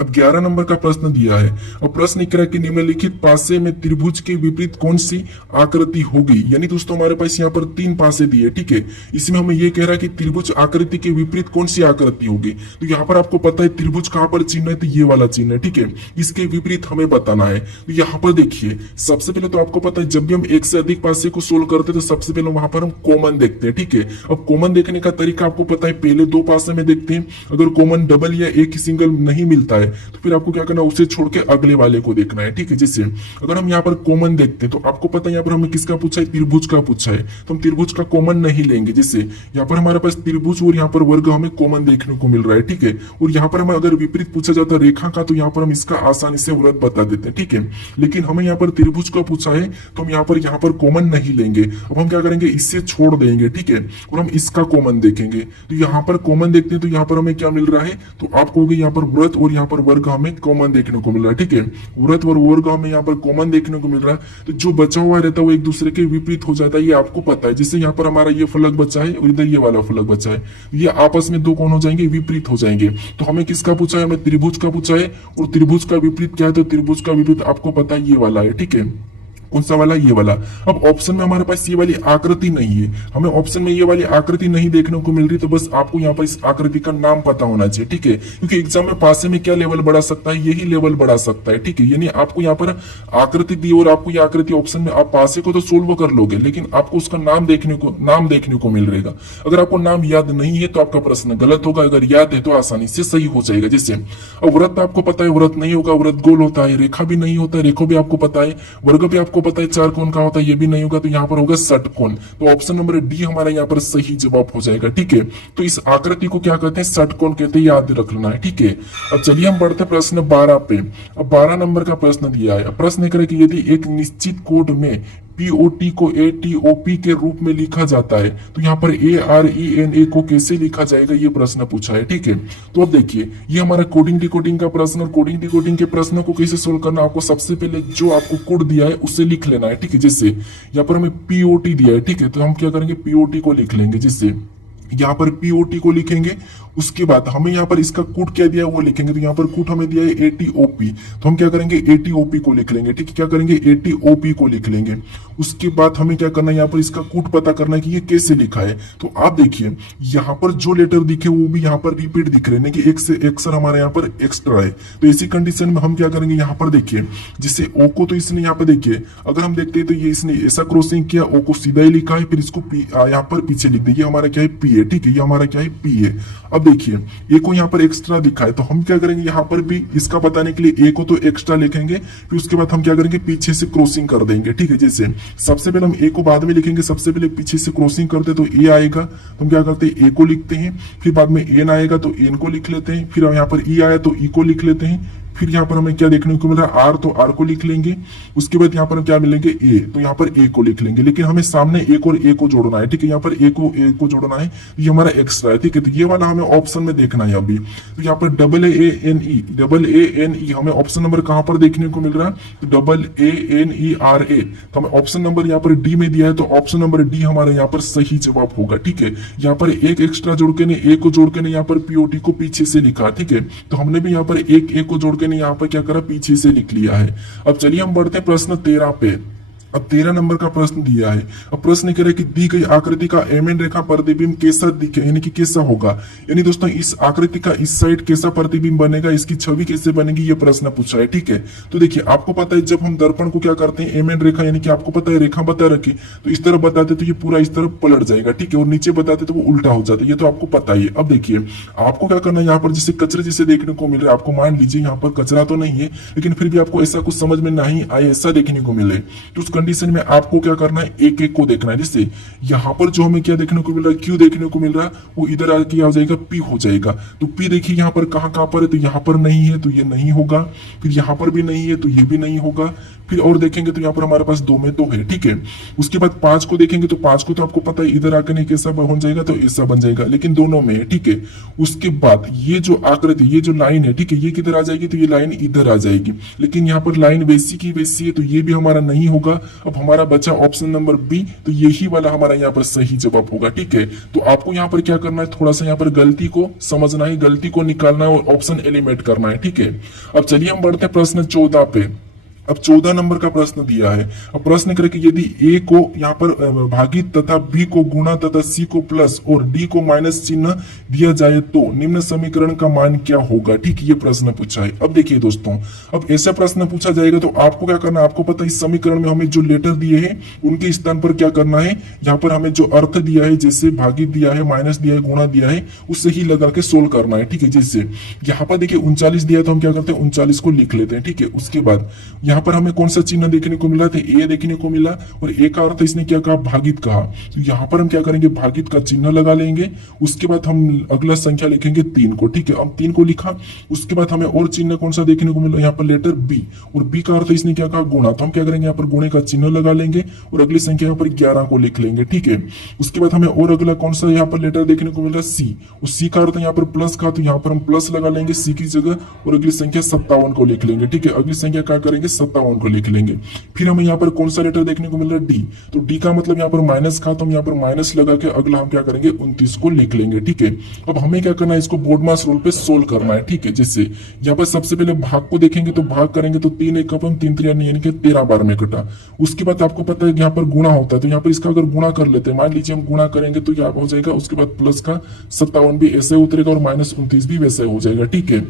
अब 11 नंबर का प्रश्न दिया है। अब प्रश्न कह रहा है कि निम्नलिखित पासे में त्रिभुज के विपरीत कौन सी आकृति होगी। यानी दोस्तों हमारे पास यहाँ पर 3 पासे दिए। ठीक है, इसमें हमें ये कह रहा है कि त्रिभुज आकृति के विपरीत कौन सी आकृति होगी। तो यहाँ पर आपको पता है त्रिभुज कहाँ पर चिन्ह है, तो ये वाला चिन्ह है। ठीक है, इसके विपरीत हमें बताना है। तो यहाँ पर देखिए सबसे पहले तो आपको पता है जब भी हम एक से अधिक पासे को सोल्व करते हैं तो सबसे पहले वहां पर हम कॉमन देखते हैं। ठीक है, अब कॉमन देखने का तरीका आपको पता है, पहले 2 पासे में देखते हैं, अगर कॉमन डबल या एक ही सिंगल नहीं मिलता है तो फिर आपको क्या करना है, उसे छोड़ के अगले वाले को देखना है। ठीक है, जैसे अगर हम यहाँ पर कॉमन देखते हैं तो आपको पता है यहाँ पर हमें किसका पूछा है, त्रिभुज का पूछा है, तो हम त्रिभुज का कॉमन नहीं लेंगे। जैसे यहाँ पर हमारे पास त्रिभुज और यहाँ पर वर्ग हमें कॉमन देखने को मिल रहा है। ठीक है, और यहाँ पर हमें अगर विपरीत पूछा जाता है रेखा का, तो यहाँ पर हम इसका आसानी से व्रत बता देते हैं। ठीक है, लेकिन हमें यहाँ पर त्रिभुज का पूछा है तो हम यहाँ पर कॉमन नहीं लेंगे। अब हम क्या करेंगे, इससे छोड़ देंगे। ठीक है, और हम इसका कॉमन देखेंगे। तो यहाँ पर कॉमन देखते हैं तो यहाँ पर हमें क्या मिल रहा है, तो आप कहोगे यहाँ पर व्रत और यहाँ पर वर्ग हमें कॉमन देखने को मिल रहा है। ठीक है, व्रत और वर्ग हमें यहाँ पर कॉमन देखने को मिल रहा है। तो जो बचा हुआ रहता है वो एक दूसरे के विपरीत हो जाता है, ये आपको पता है। जैसे यहाँ पर हमारा ये फलक बचा है और इधर ये वाला फलक बचा है, ये आपस में दो कौन हो जाएंगे, विपरीत हो जाएंगे। तो हमें किसका पूछा है, हमें त्रिभुज का पूछा है। और त्रिभुज का विपरीत क्या है, तो त्रिभुज का विपरीत आपको पता है ये वाला है। ठीक है, कौन सा वाला, ये वाला। अब ऑप्शन में हमारे पास ये वाली आकृति नहीं है, हमें ऑप्शन में ये वाली आकृति नहीं देखने को मिल रही, तो बस आपको यहाँ पर इस आकृति का नाम पता होना चाहिए, ठीक है। क्योंकि एग्जाम में पासे में क्या लेवल बढ़ा सकता है, यही लेवल बढ़ा सकता है, ठीक है। यानी आपको यहाँ पर आकृति दी और आपको ये आकृति ऑप्शन में, आप पासे को तो सोल्व कर लोगे, लेकिन आपको उसका नाम देखने को मिल रहेगा। अगर आपको नाम याद नहीं है तो आपका प्रश्न गलत होगा, अगर याद है तो आसानी से सही हो जाएगा। जैसे अब वृत्त आपको पता है, वृत्त नहीं होगा, वृत्त गोल होता है। रेखा भी नहीं होता, रेखा भी आपको पता है। वर्ग भी आपको पता है, चार कोण का होता है, ये भी नहीं होगा, तो यहाँ पर होगा षटकोण। तो ऑप्शन नंबर डी हमारा यहाँ पर सही जवाब हो जाएगा, ठीक है। तो इस आकृति को क्या कहते हैं, षटकोण कहते हैं, याद रखना है, ठीक है। अब चलिए हम बढ़ते प्रश्न 12 पे। अब 12 नंबर का प्रश्न दिया है। प्रश्न करें कि यदि एक निश्चित कोड में पीओटी को एटीओपी के रूप में लिखा जाता है तो यहाँ पर ARENA को कैसे लिखा जाएगा, ये प्रश्न पूछा है, ठीक है। तो अब देखिए, ये हमारा कोडिंग डिकोडिंग का प्रश्न, और कोडिंग डिकोडिंग के प्रश्नों को कैसे सोल्व करना, आपको सबसे पहले जो आपको कोड दिया है उससे लिख लेना है, ठीक है। जैसे यहाँ पर हमें पीओटी दिया है, ठीक है, तो हम क्या करेंगे, पीओटी को लिख लेंगे। जैसे यहाँ पर पीओटी को लिखेंगे, उसके बाद हमें यहाँ पर इसका कूट क्या दिया है वो लिखेंगे। तो यहाँ पर कूट हमें दिया है एटीओपी, तो हम क्या करेंगे, एटीओपी को लिख लेंगे, ठीक है। क्या करेंगे, एटीओपी को लिख लेंगे। उसके बाद हमें क्या करना है, यहाँ पर इसका कूट पता करना है कि ये कैसे लिखा है। तो आप देखिए, यहाँ पर जो लेटर दिखे वो भी यहाँ पर रिपीट दिख रहे हैं कि एक से अक्षर हमारे यहाँ पर एक्स्ट्रा है। तो इसी कंडीशन में हम क्या करेंगे, यहाँ पर देखिए, जिससे ओ को तो इसने यहाँ पर देखिए, अगर हम देखते हैं तो ये इसने ऐसा क्रॉसिंग किया, ओ को सीधा ही लिखा है, फिर इसको यहाँ पर पीछे लिख दिया, हमारा क्या है, पी है, ठीक है। ये हमारा क्या है, पी है। अब देखिए, ए को यहाँ पर एक्स्ट्रा दिखा है, तो हम क्या करेंगे, यहाँ पर भी इसका बताने के लिए ए को तो एक्स्ट्रा लिखेंगे, फिर उसके बाद हम क्या करेंगे, पीछे से क्रॉसिंग कर देंगे, ठीक है। जैसे सबसे पहले हम ए को बाद में लिखेंगे, सबसे पहले पीछे से क्रॉसिंग करते तो ए आएगा, तो हम क्या करते हैं, ए को लिखते हैं, फिर बाद में एन आएगा तो एन को लिख लेते हैं, फिर यहाँ पर ई आया तो ई को लिख लेते हैं, फिर यहाँ पर हमें क्या देखने को मिल रहा है, आर, तो आर को लिख लेंगे। उसके बाद यहाँ पर क्या मिलेंगे, ए, तो यहाँ पर ए को लिख लेंगे, लेकिन हमें सामने एक और ए को जोड़ना है, ठीक है। यहाँ पर ए को जोड़ना है, ये हमारा एक्स्ट्रा है, ठीक है। तो ये वाला हमें ऑप्शन में देखना है अभी। तो यहाँ पर AANE हमें ऑप्शन नंबर कहाँ पर देखने को मिल रहा है, तो AANERA, तो हमें ऑप्शन नंबर यहाँ पर डी में दिया है, तो ऑप्शन नंबर डी हमारे यहाँ पर सही जवाब होगा, ठीक है। यहाँ पर एक एक्स्ट्रा जोड़ के ने, ए को जोड़ के ने यहाँ पर पीओटी को पीछे से लिखा, ठीक है। तो हमने भी यहाँ पर एक ए को जोड़ ने यहाँ पर क्या करा, पीछे से लिख लिया है। अब चलिए हम बढ़ते हैं प्रश्न 13 पे। अब 13 नंबर का प्रश्न दिया है। अब प्रश्न कह रहा है कि दी गई आकृति का एमएन रेखा प्रतिबिंब कैसा दिखे, यानी कि कैसा होगा। यानी दोस्तों, इस आकृति का इस साइड कैसा प्रतिबिंब बनेगा, इसकी छवि कैसे बनेगी, ये प्रश्न पूछा है, ठीक है। तो देखिए, आपको पता है जब हम दर्पण को क्या करते हैं, एमएन रेखा, यानी कि आपको पता है रेखा बता रखी, तो इस तरफ बताते तो ये पूरा इस तरफ पलट जाएगा, ठीक है, और नीचे बताते तो वो उल्टा हो जाता है, ये तो आपको पता ही है। अब देखिए, आपको क्या करना है, यहाँ पर जैसे कचरे जैसे देखने को मिल रहा है, आपको मान लीजिए यहाँ पर कचरा तो नहीं है, लेकिन फिर भी आपको ऐसा कुछ समझ में नहीं आए, ऐसा देखने को मिले, तो उस कंडीशन में आपको क्या करना है, एक एक को देखना है। जैसे यहाँ पर जो हमें क्या देखने को मिल रहा है, क्यू देखने को मिल रहा है, वो इधर आके आ जाएगा, पी हो जाएगा। तो पी देखिए यहाँ पर कहाँ पर है, तो यहाँ पर नहीं है, तो ये नहीं होगा। फिर यहाँ पर भी नहीं है, तो ये भी नहीं होगा। फिर और देखेंगे तो यहाँ पर हमारे पास 2 में 2 है, ठीक है। उसके बाद 5 को देखेंगे तो 5 को तो आपको पता है इधर आकर नहीं कैसा बन जाएगा, तो ऐसा बन जाएगा, लेकिन दोनों में है, ठीक है। उसके बाद ये जो आकृति, ये जो लाइन है, ठीक है, ये किधर आ जाएगी, तो ये लाइन इधर आ जाएगी, लेकिन यहाँ पर लाइन वैसी की वैसी है, तो ये भी हमारा नहीं होगा। अब हमारा बचा ऑप्शन नंबर बी, तो यही वाला हमारा यहाँ पर सही जवाब होगा, ठीक है। तो आपको यहाँ पर क्या करना है, थोड़ा सा यहाँ पर गलती को समझना है, गलती को निकालना है और ऑप्शन एलिमिनेट करना है, ठीक है। अब चलिए हम बढ़ते हैं प्रश्न 14 पे। अब 14 नंबर का प्रश्न दिया है। अब प्रश्न करें कि यदि ए को यहाँ पर भागित तथा बी को गुणा तथा सी को प्लस और डी को माइनस चिन्ह दिया जाए तो निम्न समीकरण का मान क्या होगा, ठीक, ये प्रश्न पूछा है। अब देखिए दोस्तों, अब ऐसा प्रश्न पूछा जाएगा तो आपको क्या करना है, आपको पता है इस समीकरण में हमें जो लेटर दिए हैं उनके स्थान पर क्या करना है, यहाँ पर हमें जो अर्थ दिया है, जैसे भागित दिया है, माइनस दिया है, गुणा दिया है, उससे ही लगा के सोल्व करना है, ठीक है। जैसे यहाँ पर देखिए 39 दिया तो हम क्या करते हैं, 39 को लिख लेते हैं, ठीक है। उसके बाद यहाँ पर हमें कौन सा चिन्ह देखने को मिला, तो ए देखने को मिला, और ए का अर्थ इसने क्या कहा, भागित कहा, तो यहाँ पर हम क्या करेंगे, भागित का चिन्ह लगा लेंगे। उसके बाद हम अगला संख्या लिखेंगे 3 को, ठीक है। हम 3 को लिखा, उसके बाद हमें और चिन्ह कौन सा देखने को मिला, यहाँ पर लेटर बी, और बी का अर्थ इसने क्या कहा, गुणा, तो हम क्या करेंगे, यहाँ पर गुणे का चिन्ह लगा लेंगे और अगली संख्या यहाँ पर 11 को लिख लेंगे, ठीक है। उसके बाद हमें और अगला कौन सा यहाँ पर लेटर देखने को मिल रहा है, सी, उस सी का अर्थ यहाँ पर प्लस का, तो यहाँ पर हम प्लस लगा लेंगे सी की जगह और अगली संख्या 57 को लिख लेंगे, ठीक है। अगली संख्या क्या करेंगे, 57 को लिख लेंगे। फिर हमें यहाँ पर कौन सा लेटर देखने को मिल रहा है, डी। तो डी का मतलब यहाँ पर माइनस का, तो हम यहाँ पर माइनस लगा के अगला हम क्या करेंगे 29 को लिख लेंगे। ठीक है, अब हमें क्या करना है, इसको बोर्ड मास रूल पे सोल्व करना है। ठीक है, जैसे यहाँ पर सबसे पहले भाग को देखेंगे तो भाग करेंगे तो 3 एक अपन 3 3 यानी कि 13 बार में कटा। उसके बाद आपको पता है कि यहाँ पर गुणा होता है, तो यहाँ पर इसका अगर गुणा कर लेते हैं, मान लीजिए हम गुणा करेंगे तो यहाँ हो जाएगा, उसके बाद प्लस का 57 भी ऐसे उतरेगा और माइनस 29 भी वैसे हो जाएगा। ठीक है,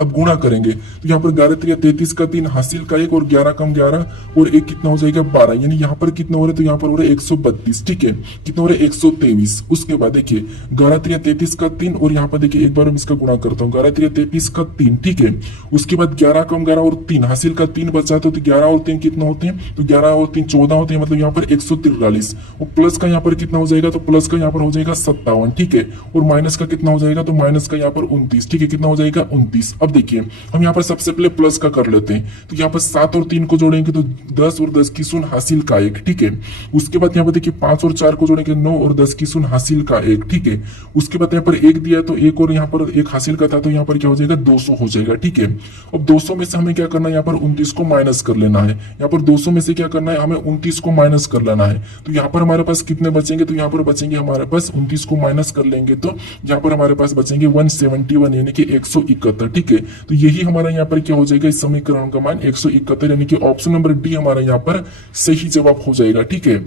अब गुणा करेंगे तो यहाँ पर 11 3 33 का 3 हासिल का 1 और 11 कम 11 और 1 कितना हो जाएगा 12, यानी यहाँ पर कितना हो रहा है, तो यहाँ पर हो रहा है 132। ठीक है, कितना हो रहा है 123। उसके बाद देखिए 11 3 33 का 3 और यहाँ पर देखिए एक बार मैं इसका गुणा करता हूँ, 11 3 33 का 3। ठीक है, उसके बाद 11 कम 11 और 3 हासिल का 3 बचा, तो 11 और 3 कितना होते हैं, तो 11 और 3 14 होते हैं, मतलब यहाँ पर 143 और प्लस का यहाँ पर कितना हो जाएगा, तो प्लस का यहाँ पर हो जाएगा 57। ठीक है, और माइनस का कितना हो जाएगा, तो माइनस का यहाँ पर 29। ठीक है, कितना हो जाएगा 29। अब देखिए हम यहाँ पर सबसे पहले प्लस का कर लेते हैं, तो यहाँ पर 7 और 3 को जोड़ेंगे तो 10 और 10 की शून हासिल का 1। ठीक है, उसके बाद यहाँ पर देखिए 5 और 4 को जोड़ेंगे 9 और 10 की शून हासिल का 1। ठीक है, उसके बाद यहाँ पर 1 दिया तो 1 और यहाँ पर 1 हासिल का था, तो यहाँ पर क्या हो जाएगा 200 हो जाएगा। ठीक है, अब 200 में से हमें क्या करना है, यहाँ पर 29 को माइनस कर लेना है। यहाँ पर 200 में से क्या करना है, हमें 29 को माइनस कर लेना है। तो यहाँ पर हमारे पास कितने बचेंगे, तो यहाँ पर बचेंगे हमारे पास 29 को माइनस कर लेंगे तो यहाँ पर हमारे पास बचेंगे 171 यानी कि 171। ठीक है, तो यही हमारा यहाँ पर क्या हो जाएगा, इस समीकरण का मान 171 यानी कि ऑप्शन नंबर डी हमारा यहाँ पर सही जवाब हो जाएगा। ठीक है,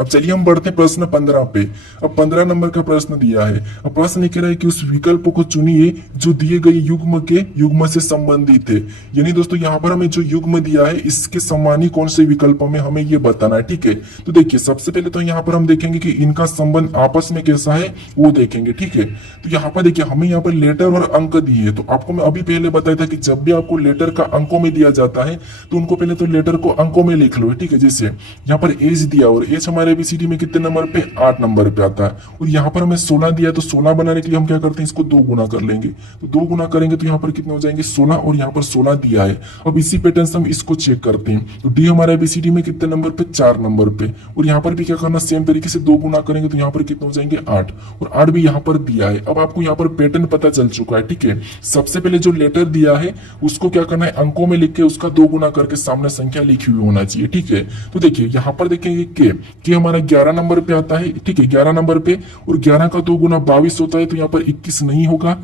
अब चलिए हम बढ़ते हैं प्रश्न 15 पे। अब 15 नंबर का प्रश्न दिया है। अब प्रश्न कह रहा है कि उस विकल्प को चुनिए जो दिए गए युग्म के युग्म से संबंधित है। यानी दोस्तों यहाँ पर हमें जो युग्म दिया है इसके सम्मानी कौन से विकल्प में हमें ये बताना है। ठीक है, तो देखिए सबसे पहले तो यहाँ पर हम देखेंगे कि इनका संबंध आपस में कैसा है वो देखेंगे। ठीक है, तो यहाँ पर देखिए हमें यहाँ पर लेटर और अंक दिए है। तो आपको मैं अभी पहले बताया था कि जब भी आपको लेटर का अंकों में दिया जाता है तो उनको पहले तो लेटर को अंकों में लिख लो। ठीक है, जैसे यहाँ पर एज दिया और एज हमारे एबीसीडी में कितने नंबर पे 8 नंबर पे आता है, और यहाँ पर हमें 16 दिया है, तो 16 बनाने के लिए हम क्या करते हैं, इसको 2 गुना कर लेंगे। तो 2 गुना करेंगे तो यहाँ पर कितने हो जाएंगे 16 और यहाँ पर 16 दिया है। अब इसी पैटर्न से हम इसको चेक करते हैं, तो डी हमारा एबीसीडी में कितने नंबर पे 4 नंबर पे, और यहाँ पर भी क्या करना सेम तरीके से 2 गुना करेंगे तो यहाँ पर कितने हो जाएंगे 8 और 8 भी यहाँ पर दिया है। अब आपको यहाँ पर पैटर्न पता चल चुका है। ठीक है, सबसे पहले जो लेटर दिया है उसको क्या करना है, अंकों में लिख के उसका 2 गुना करके सामने संख्या लिखी हुई होना चाहिए। ठीक है, तो देखिए यहाँ पर देखेंगे के हमारा 11 नंबर पे आता है। ठीक है, 11 नंबर पे, और 11 का 2 गुना 22 होता है, तो यहाँ पर 21 नहीं होगा।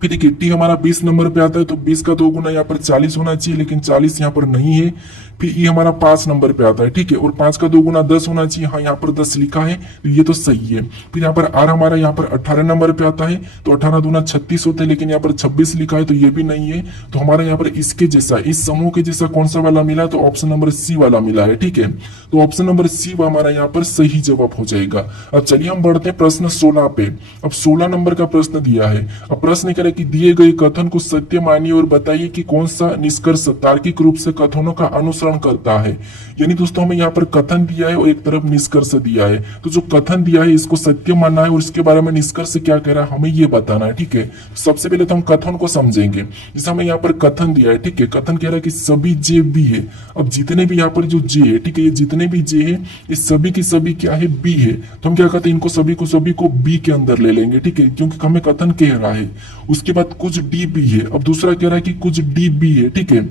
फिर देखिए टी हमारा 20 नंबर पे आता है, तो 20 का 2 गुना यहाँ पर 40 होना चाहिए, लेकिन 40 यहाँ पर नहीं है। फिर ई हमारा 5 नंबर पे आता है। ठीक है, और 5 का 2 गुना 10 होना चाहिए, हाँ यहाँ पर 10 लिखा है, तो ये तो सही है। फिर यहाँ पर आर हमारा यहाँ पर 18 नंबर पे आता है, तो 18 दूना 36 होते हैं, लेकिन यहाँ पर 26 लिखा है, तो ये भी नहीं है। तो हमारा यहाँ पर इसके जैसा, इस समूह के जैसा कौन सा वाला मिला, तो ऑप्शन नंबर सी वाला मिला है। ठीक है, तो ऑप्शन नंबर सी हमारा यहाँ पर सही जवाब हो जाएगा। अब चलिए हम बढ़ते हैं प्रश्न 16 पे। अब 16 नंबर का प्रश्न दिया है। अब प्रश्न कह रहा है कि दिए गए कथन को सत्य मानिए और बताइए कि कौन सा निष्कर्ष तार्किक रूप से कथनों का अनुसरण करता है। यानी दोस्तों हमें यहाँ पर कथन दिया है और एक तरफ निष्कर्ष दिया है, तो जो कथन दिया है इसको सत्य मानना है और इसके बारे में निष्कर्ष क्या कह रहा है हमें ये बताना है। ठीक है, सबसे पहले तो हम कथन को समझेंगे। जैसे हमें यहाँ पर कथन दिया है, ठीक है, कथन कह रहा है कि सभी जे बी है। अब जितने भी यहाँ पर जो जे है, ठीक है, ये जितने भी जे है ये सभी की सभी क्या है बी है, तो हम क्या कहते हैं इनको सभी को बी के अंदर ले लेंगे। ठीक है, क्योंकि हमें कथन कह रहा है। उसके बाद कुछ डी बी है। अब दूसरा कह रहा है कि कुछ डी बी है। ठीक है,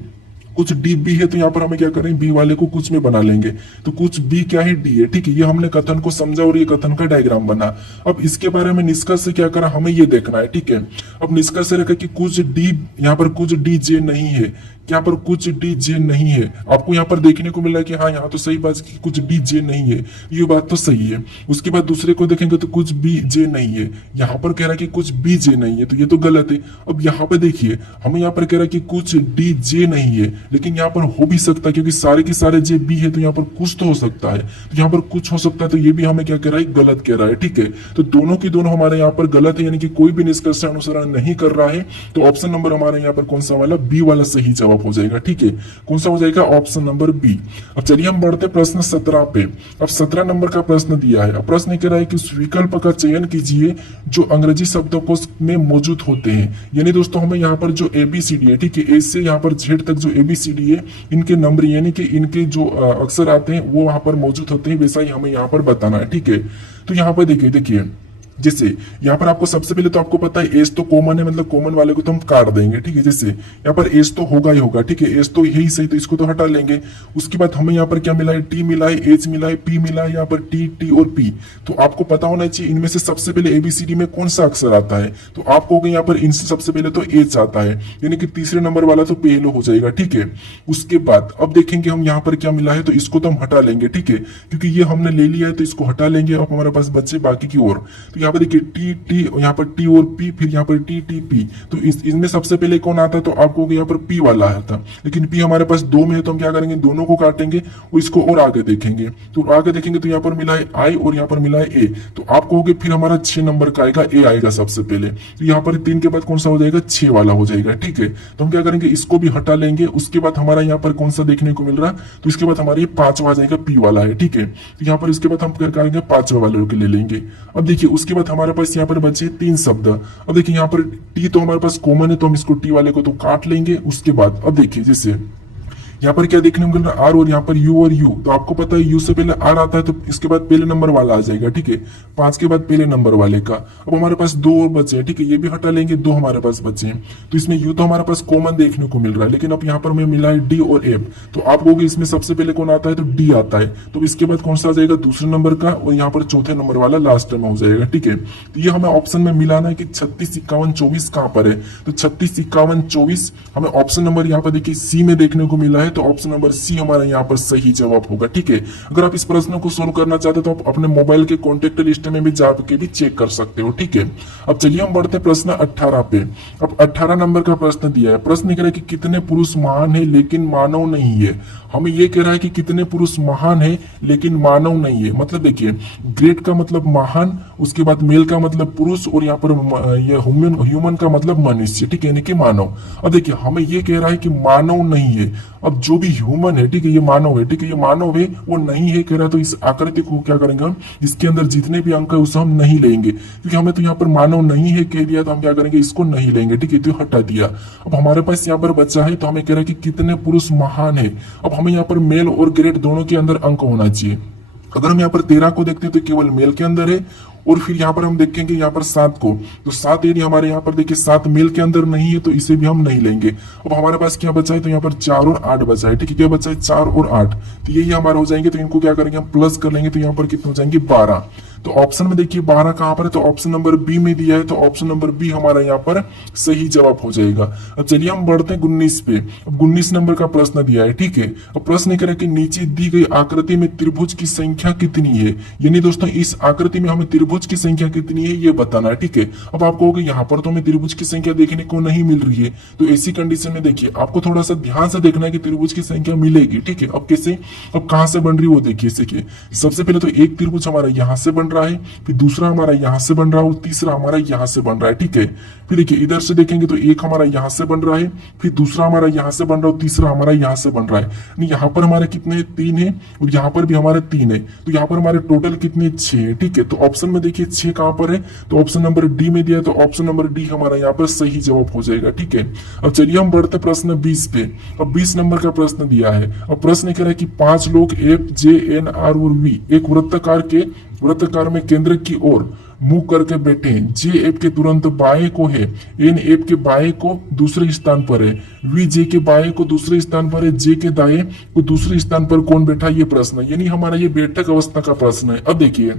कुछ डी बी है, तो यहाँ पर हमें क्या करें बी वाले को कुछ में बना लेंगे, तो कुछ बी क्या है डी है। ठीक है, ये हमने कथन को समझा और ये कथन का डायग्राम बना। अब इसके बारे में निष्कर्ष क्या करा हमें ये देखना है। ठीक है, अब निष्कर्ष रखा कि कुछ डी, यहाँ पर कुछ डी जे नहीं है, यहाँ पर कुछ डी जे नहीं है। आपको यहाँ पर देखने को मिल रहा है कि हाँ यहाँ तो सही बात कि कुछ डी जे नहीं है, ये बात तो सही है। उसके बाद दूसरे को देखेंगे तो कुछ बी जे नहीं है, यहाँ पर कह रहा है कि कुछ बी जे नहीं है, तो ये तो गलत है। अब यहाँ पे देखिए हमें यहाँ पर कह रहा है कि कुछ डी जे नहीं है, लेकिन यहाँ पर हो भी सकता है क्योंकि सारे के सारे जे बी है, तो यहाँ पर कुछ तो हो सकता है, तो यहाँ पर कुछ हो सकता है, तो ये भी हमें क्या कह रहा है गलत कह रहा है। ठीक है, तो दोनों की दोनों हमारे यहाँ पर गलत है, यानी कि कोई भी निष्कर्ष अनुसरण नहीं कर रहा है। तो ऑप्शन नंबर हमारे यहाँ पर कौन सा वाला बी वाला सही जवाब हो जाएगा। ठीक है, कौन सा हो जाएगा ऑप्शन नंबर बी। अब चलिए हम बढ़ते प्रश्न 17 पे। अब 17 नंबर का प्रश्न दिया है। अब प्रश्न कह रहा है कि उस विकल्प का चयन कीजिए जो अंग्रेजी शब्दकोश में मौजूद होते हैं। यानी दोस्तों हमें यहाँ पर जो एबीसीडी है, ठीक है, ए से यहाँ पर जेड तक जो एबीसीडी है इनके नंबर यानी कि इनके जो अक्षर आते हैं वो वहां पर मौजूद होते हैं, वैसा ही हमें यहाँ पर बताना है। ठीक है, तो यहाँ पर देखिए जैसे यहाँ पर आपको सबसे पहले तो आपको पता है एस तो कॉमन है, मतलब कॉमन वाले को तो हम काट देंगे, ठीक है। जैसे यहाँ पर एस तो होगा ही होगा, ठीक है, एस तो यही सही, तो इसको तो हटा लेंगे। उसके बाद हमें यहाँ पर क्या मिला है, टी मिला है, एच मिला है, पी मिला है, यहाँ पर टी, टी और पी। तो आपको पता होना चाहिए इनमें से सबसे पहले एबीसीडी में कौन सा अक्षर आता है, तो आपको यहाँ पर इनसे सबसे पहले तो एच आता है, यानी कि तीसरे नंबर वाला तो पहले हो जाएगा, ठीक है। उसके बाद अब देखेंगे हम यहाँ पर क्या मिला है, तो इसको तो हम हटा लेंगे, ठीक है, क्योंकि ये हमने ले लिया है तो इसको हटा लेंगे। अब हमारे पास बच्चे बाकी की ओर, तो यहाँ पर देखिए टी टी, यहाँ पर टी और पी, फिर यहाँ पर टी टी पी। तो इनमें सबसे पहले कौन आता है, तो आपको यहाँ पर पी वाला आया था, लेकिन पी हमारे पास दो में है, तो हम क्या करेंगे, दोनों को काटेंगे और इसको और आगे देखेंगे। तो आगे देखेंगे तो यहाँ पर मिला है आई और यहाँ पर मिला है ए। तो आप कहोगे फिर हमारा 6 नंबर का आएगा, ए आएगा सबसे पहले। तो यहाँ पर 3 के बाद कौन सा हो जाएगा, 6 वाला हो जाएगा, ठीक है। तो हम क्या करेंगे, इसको भी हटा लेंगे। उसके बाद हमारा यहाँ पर कौन सा देखने को मिल रहा है, तो इसके बाद हमारे 5वां आ जाएगा, पी वाला है, ठीक है। तो यहाँ पर इसके बाद हम क्या करेंगे, 5वें वाले के ले लेंगे। अब देखिए उसके बाद हमारे पास यहाँ पर बचे 3 शब्द। अब देखिए यहाँ पर टी तो हमारे पास कॉमन है, तो हम इसको टी वाले को तो काट लेंगे। उसके बाद अब देखिए जैसे यहाँ पर क्या देखने को मिल रहा है, आर और यहाँ पर यू और यू। तो आपको पता है यू से पहले आर आता है, तो इसके बाद पहले नंबर वाला आ जाएगा, ठीक है, 5 के बाद पहले नंबर वाले का। अब हमारे पास 2 और बचे हैं, ठीक है, ये भी हटा लेंगे, 2 हमारे पास बचे हैं। तो इसमें यू तो हमारे पास कॉमन देखने को मिल रहा है, लेकिन अब यहाँ पर हमें मिला है डी और एफ। तो आप कहोगे इसमें सबसे पहले कौन आता है, तो डी आता है। तो इसके बाद कौन सा आ जाएगा, दूसरे नंबर का, और यहाँ पर चौथे नंबर वाला लास्ट में हो जाएगा, ठीक है। तो ये हमें ऑप्शन में मिलाना है कि 36, 51, 24 कहाँ पर है। तो 36, 51, 24 हमें ऑप्शन नंबर यहाँ पर देखिए सी में देखने को मिला है, तो ऑप्शन नंबर सी हमारा यहाँ पर सही जवाब होगा, ठीक है। अगर आप इस प्रश्न को सोल्व करना चाहते हो तो आप अपने मोबाइल के कॉन्टेक्ट लिस्ट में भी जाके भी चेक कर सकते हो, ठीक है। अब चलिए हम बढ़ते हैं प्रश्न 18 पे। अब 18 नंबर का प्रश्न दिया है। प्रश्न कह रहा है कि कितने पुरुष महान है लेकिन मानव नहीं है। हमें ये कह रहा है कि कितने पुरुष महान है लेकिन मानव नहीं है। मतलब देखिए ग्रेट का मतलब महान, उसके बाद मेल का मतलब पुरुष, और यहाँ पर ये ह्यूमन का मतलब मनुष्य, ठीक है, यानी कि मानव। अब देखिए हमें ये कह रहा है कि मानव नहीं है। अब जो भी ह्यूमन है, ठीक है, ये मानव है, ठीक है, ये मानव है, वो नहीं है कह रहा है, तो इस आकृति को क्या करेंगे हम, इसके अंदर जितने भी अंक है उसे हम नहीं लेंगे, क्योंकि हमें तो यहाँ पर मानव नहीं है कह दिया, तो हम क्या करेंगे, इसको नहीं लेंगे, ठीक है, तो हटा दिया। अब हमारे पास यहाँ पर बच्चा है, तो हमें कह रहा है कि कितने पुरुष महान है। अब हमें यहाँ पर मेल और ग्रेट दोनों के अंदर अंक होना चाहिए। अगर हम यहाँ पर 13 को देखते हैं तो केवल मेल के अंदर है, और फिर यहाँ पर हम देखेंगे यहाँ पर 7 को, तो 7 यदि हमारे यहाँ पर देखिए 7 मेल के अंदर नहीं है, तो इसे भी हम नहीं लेंगे। अब हमारे पास क्या बचा है, तो यहाँ पर 4 और 8 बचा है, ठीक है, क्या बचा है, 4 और 8, तो यही हमारे हो जाएंगे। तो इनको क्या करेंगे, हम प्लस कर लेंगे, तो यहाँ पर कितने हो जाएंगे, 12। तो ऑप्शन में देखिए 12 कहां पर है, तो ऑप्शन नंबर बी में दिया है, तो ऑप्शन नंबर बी हमारा यहाँ पर सही जवाब हो जाएगा। अब चलिए हम बढ़ते हैं 19 पे। अब 19 नंबर का प्रश्न दिया है, ठीक है। अब प्रश्न कह रहा है कि नीचे दी गई आकृति में त्रिभुज की संख्या कितनी है। यानी दोस्तों इस आकृति में हमें त्रिभुज की संख्या कितनी है ये बताना है, ठीक है। अब आप कहोगे यहाँ पर तो हमें त्रिभुज की संख्या देखने को नहीं मिल रही है, तो ऐसी कंडीशन में देखिए आपको थोड़ा सा ध्यान से देखना है कि त्रिभुज की संख्या मिलेगी, ठीक है। अब कैसे, अब कहां से बन रही है वो देखिए। सबसे पहले तो एक त्रिभुज हमारा यहाँ से बन रहा है, फिर दूसरा हमारा यहां से बन रहा है, और तीसरा हमारा यहां से बन रहा है, ठीक है। फिर देखिए इधर से देखेंगे तो एक हमारा यहां से बन रहा है, फिर दूसरा हमारा यहां से बन रहा है, और तीसरा हमारा यहां से बन रहा है। यहाँ पर हमारे कितने 3 है, और यहाँ पर भी हमारे 3 है, तो यहाँ पर हमारे टोटल कितने 6 है, ठीक है। तो ऑप्शन में देखिए 6 कहां पर है, तो ऑप्शन नंबर डी में दिया है, तो ऑप्शन नंबर डी हमारा यहाँ पर सही जवाब हो जाएगा, ठीक है। अब चलिए हम बढ़ते प्रश्न 20 पे। अब 20 नंबर का प्रश्न दिया है। अब प्रश्न कह रहा है कि 5 लोग एफ, जे, एन, आर और वी एक वृत्तकार में केंद्र की ओर मुंह करके बैठे हैं। जे एफ के तुरंत बाएं को है, एन एफ के बाएं को दूसरे स्थान पर है, वी जे के बाएं को दूसरे स्थान पर है, जे के दाएं को दूसरे स्थान पर कौन बैठा, ये प्रश्न है। यानी हमारा ये बैठक अवस्था का प्रश्न है। अब देखिए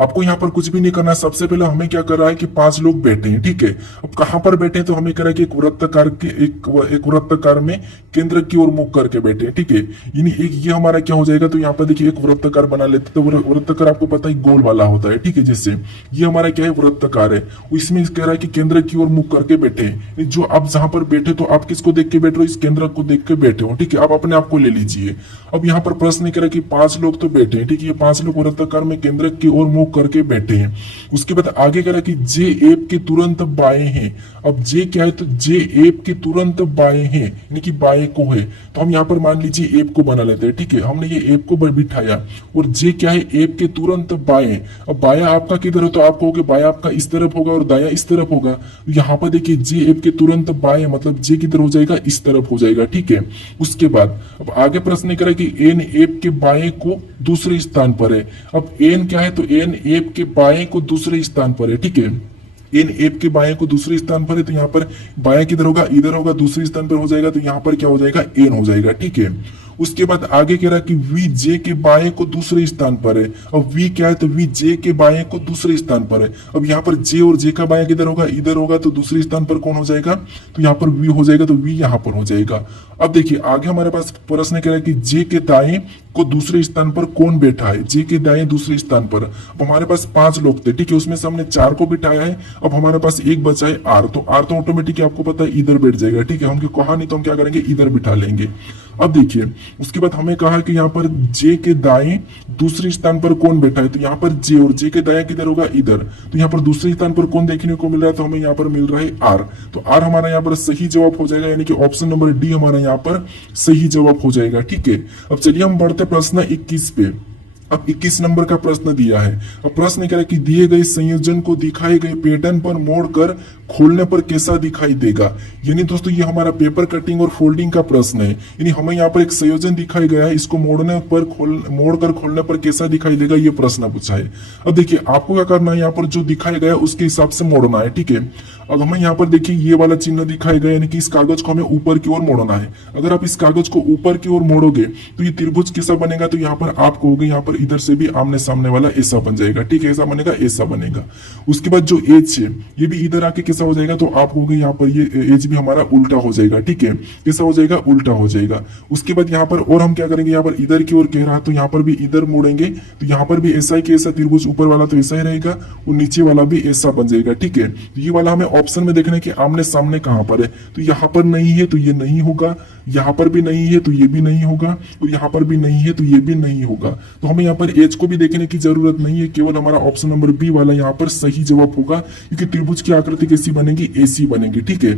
आपको यहाँ पर कुछ भी नहीं करना है। सबसे पहले हमें क्या कर रहा है कि 5 लोग बैठे हैं, ठीक है। अब कहां पर बैठे हैं, तो हमें कह रहा है कि एक वृत्तकार में केंद्र की ओर मुख करके बैठे हैं, ठीक है। यानी एक ये हमारा क्या हो जाएगा, तो यहाँ पर देखिए एक वृत्तकार बना लेते, तो वृत्तकार आपको पता है गोल वाला होता है, ठीक है। जैसे ये हमारा क्या है, वृत्तकार है, इसमें कह रहा है कि केंद्र की ओर मुख करके बैठे हैं। जो आप जहां पर बैठे तो आप किसको देख के बैठ रहे हो, इस केंद्र को देख के बैठे हो, ठीक है। आप अपने आप को ले लीजिए। अब यहाँ पर प्रश्न कह रहा है कि 5 लोग तो बैठे हैं, ठीक है, ये 5 लोग वृत्तकार में केंद्र की ओर मुख करके बैठे हैं। उसके बाद आगे कह रहा है कि जे एफ के तुरंत बाएं हैं। अब जे क्या है, तो जे एफ के तुरंत बाएं हैं, यानी कि बाएं बाएं को है, तो हम यहाँ पर मान लीजिए एप को बना लेते हैं। ठीक है, हमने ये एप को बिठाया और जे क्या है, एप के तुरंत बाएं। अब बाया आपका किधर हो, तो आप कहोगे बाया आपका इस तरफ होगा और दाया इस तरफ होगा। यहाँ पर देखिए जे एप के तुरंत बाएं, मतलब जे किधर हो जाएगा, इस तरफ हो जाएगा। ठीक है, उसके बाद अब आगे प्रश्न करें कि एन एप के बाएं को दूसरे स्थान पर है। अब एन क्या है, तो एन एप के बाएं को दूसरे स्थान पर है। ठीक है, इन एप के बाएं को दूसरे स्थान पर है, तो यहाँ पर बाएं किधर होगा, इधर होगा, दूसरे स्थान पर हो जाएगा, तो यहाँ पर क्या हो जाएगा, एन हो जाएगा। ठीक है, उसके बाद आगे कह रहा कि वी जे के बाएं को दूसरे स्थान पर है। अब वी क्या है, तो वी जे के बाएं को दूसरे स्थान पर है। अब यहाँ पर जे और जे का बाएं किधर होगा, इधर होगा, तो दूसरे स्थान पर कौन हो जाएगा, तो यहाँ पर वी हो जाएगा, तो वी यहाँ पर हो जाएगा। अब देखिए आगे हमारे पास प्रश्न कह रहा है कि जे के दाएं को दूसरे स्थान पर कौन बैठा है, जे के दाएं दूसरे स्थान पर। अब हमारे पास 5 लोग थे। ठीक है, उसमें से हमने 4 को बिठाया है। अब हमारे पास एक बचा है आर, तो आर तो ऑटोमेटिक आपको पता है इधर बैठ जाएगा। ठीक है, हमको कहा नहीं तो हम क्या करेंगे, इधर बिठा लेंगे। अब देखिए उसके बाद हमें कहा कि यहाँ पर जे के दाएं दूसरे स्थान पर कौन बैठा है, तो यहाँ पर जे और जे के दाएं किधर होगा, इधर। तो यहाँ पर दूसरे स्थान पर कौन देखने को मिल रहा है, तो हमें यहाँ पर मिल रहा है आर। तो आर हमारा यहाँ पर सही जवाब हो जाएगा, यानी कि ऑप्शन नंबर डी हमारा यहाँ पर सही जवाब हो जाएगा। ठीक है, अब चलिए हम बढ़ते प्रश्न 21 पे। अब 21 नंबर का प्रश्न दिया है। अब प्रश्न क्या है कि दिए गए संयोजन को दिखाए गए पैटर्न पर मोड़कर खोलने पर कैसा दिखाई देगा। यानी दोस्तों ये हमारा पेपर कटिंग और फोल्डिंग का प्रश्न है। यानी हमें यहाँ पर एक संयोजन दिखाया गया है, इसको मोड़कर खोलने पर कैसा दिखाई देगा, ये प्रश्न पूछा है। अब देखिए आपको क्या करना है, यहाँ पर जो दिखाया गया है उसके हिसाब से मोड़ना है। ठीक है, अब हमें यहाँ पर देखिए ये वाला चिन्ह दिखाया गया, यानी कि इस कागज को हमें ऊपर की ओर मोड़ना है। अगर आप इस कागज को ऊपर की ओर मोड़ोगे तो ये त्रिभुज कैसा बनेगा, तो यहाँ पर आप कहोगे यहाँ पर इधर से भी आमने सामने वाला ऐसा बन जाएगा। ठीक है, ऐसा बनेगा, ऐसा बनेगा। उसके बाद जो एज है ये भी इधर आके कैसा हो जाएगा, तो आप कहोगे यहाँ पर ये एज भी हमारा उल्टा हो जाएगा। ठीक है, कैसा हो जाएगा, उल्टा हो जाएगा। उसके बाद यहाँ पर और हम क्या करेंगे, यहाँ पर इधर की ओर कह रहा है तो यहाँ पर भी इधर मोड़ेंगे, तो यहाँ पर भी ऐसा ही कि ऐसा त्रिभुज ऊपर वाला तो ऐसा ही रहेगा और नीचे वाला भी ऐसा बन जाएगा। ठीक है, तो ये वाला हमें ऑप्शन में देखना है कि आमने सामने कहां पर है, तो यहाँ पर नहीं है तो ये नहीं होगा, यहाँ पर भी नहीं है तो ये भी नहीं होगा, और यहाँ पर भी नहीं है तो ये भी नहीं होगा। तो हमें यहाँ पर एज को भी देखने की जरूरत नहीं है, केवल हमारा ऑप्शन नंबर बी वाला यहाँ पर सही जवाब होगा, क्योंकि त्रिभुज की आकृति कैसी बनेगी, ऐसी बनेगी। ठीक है,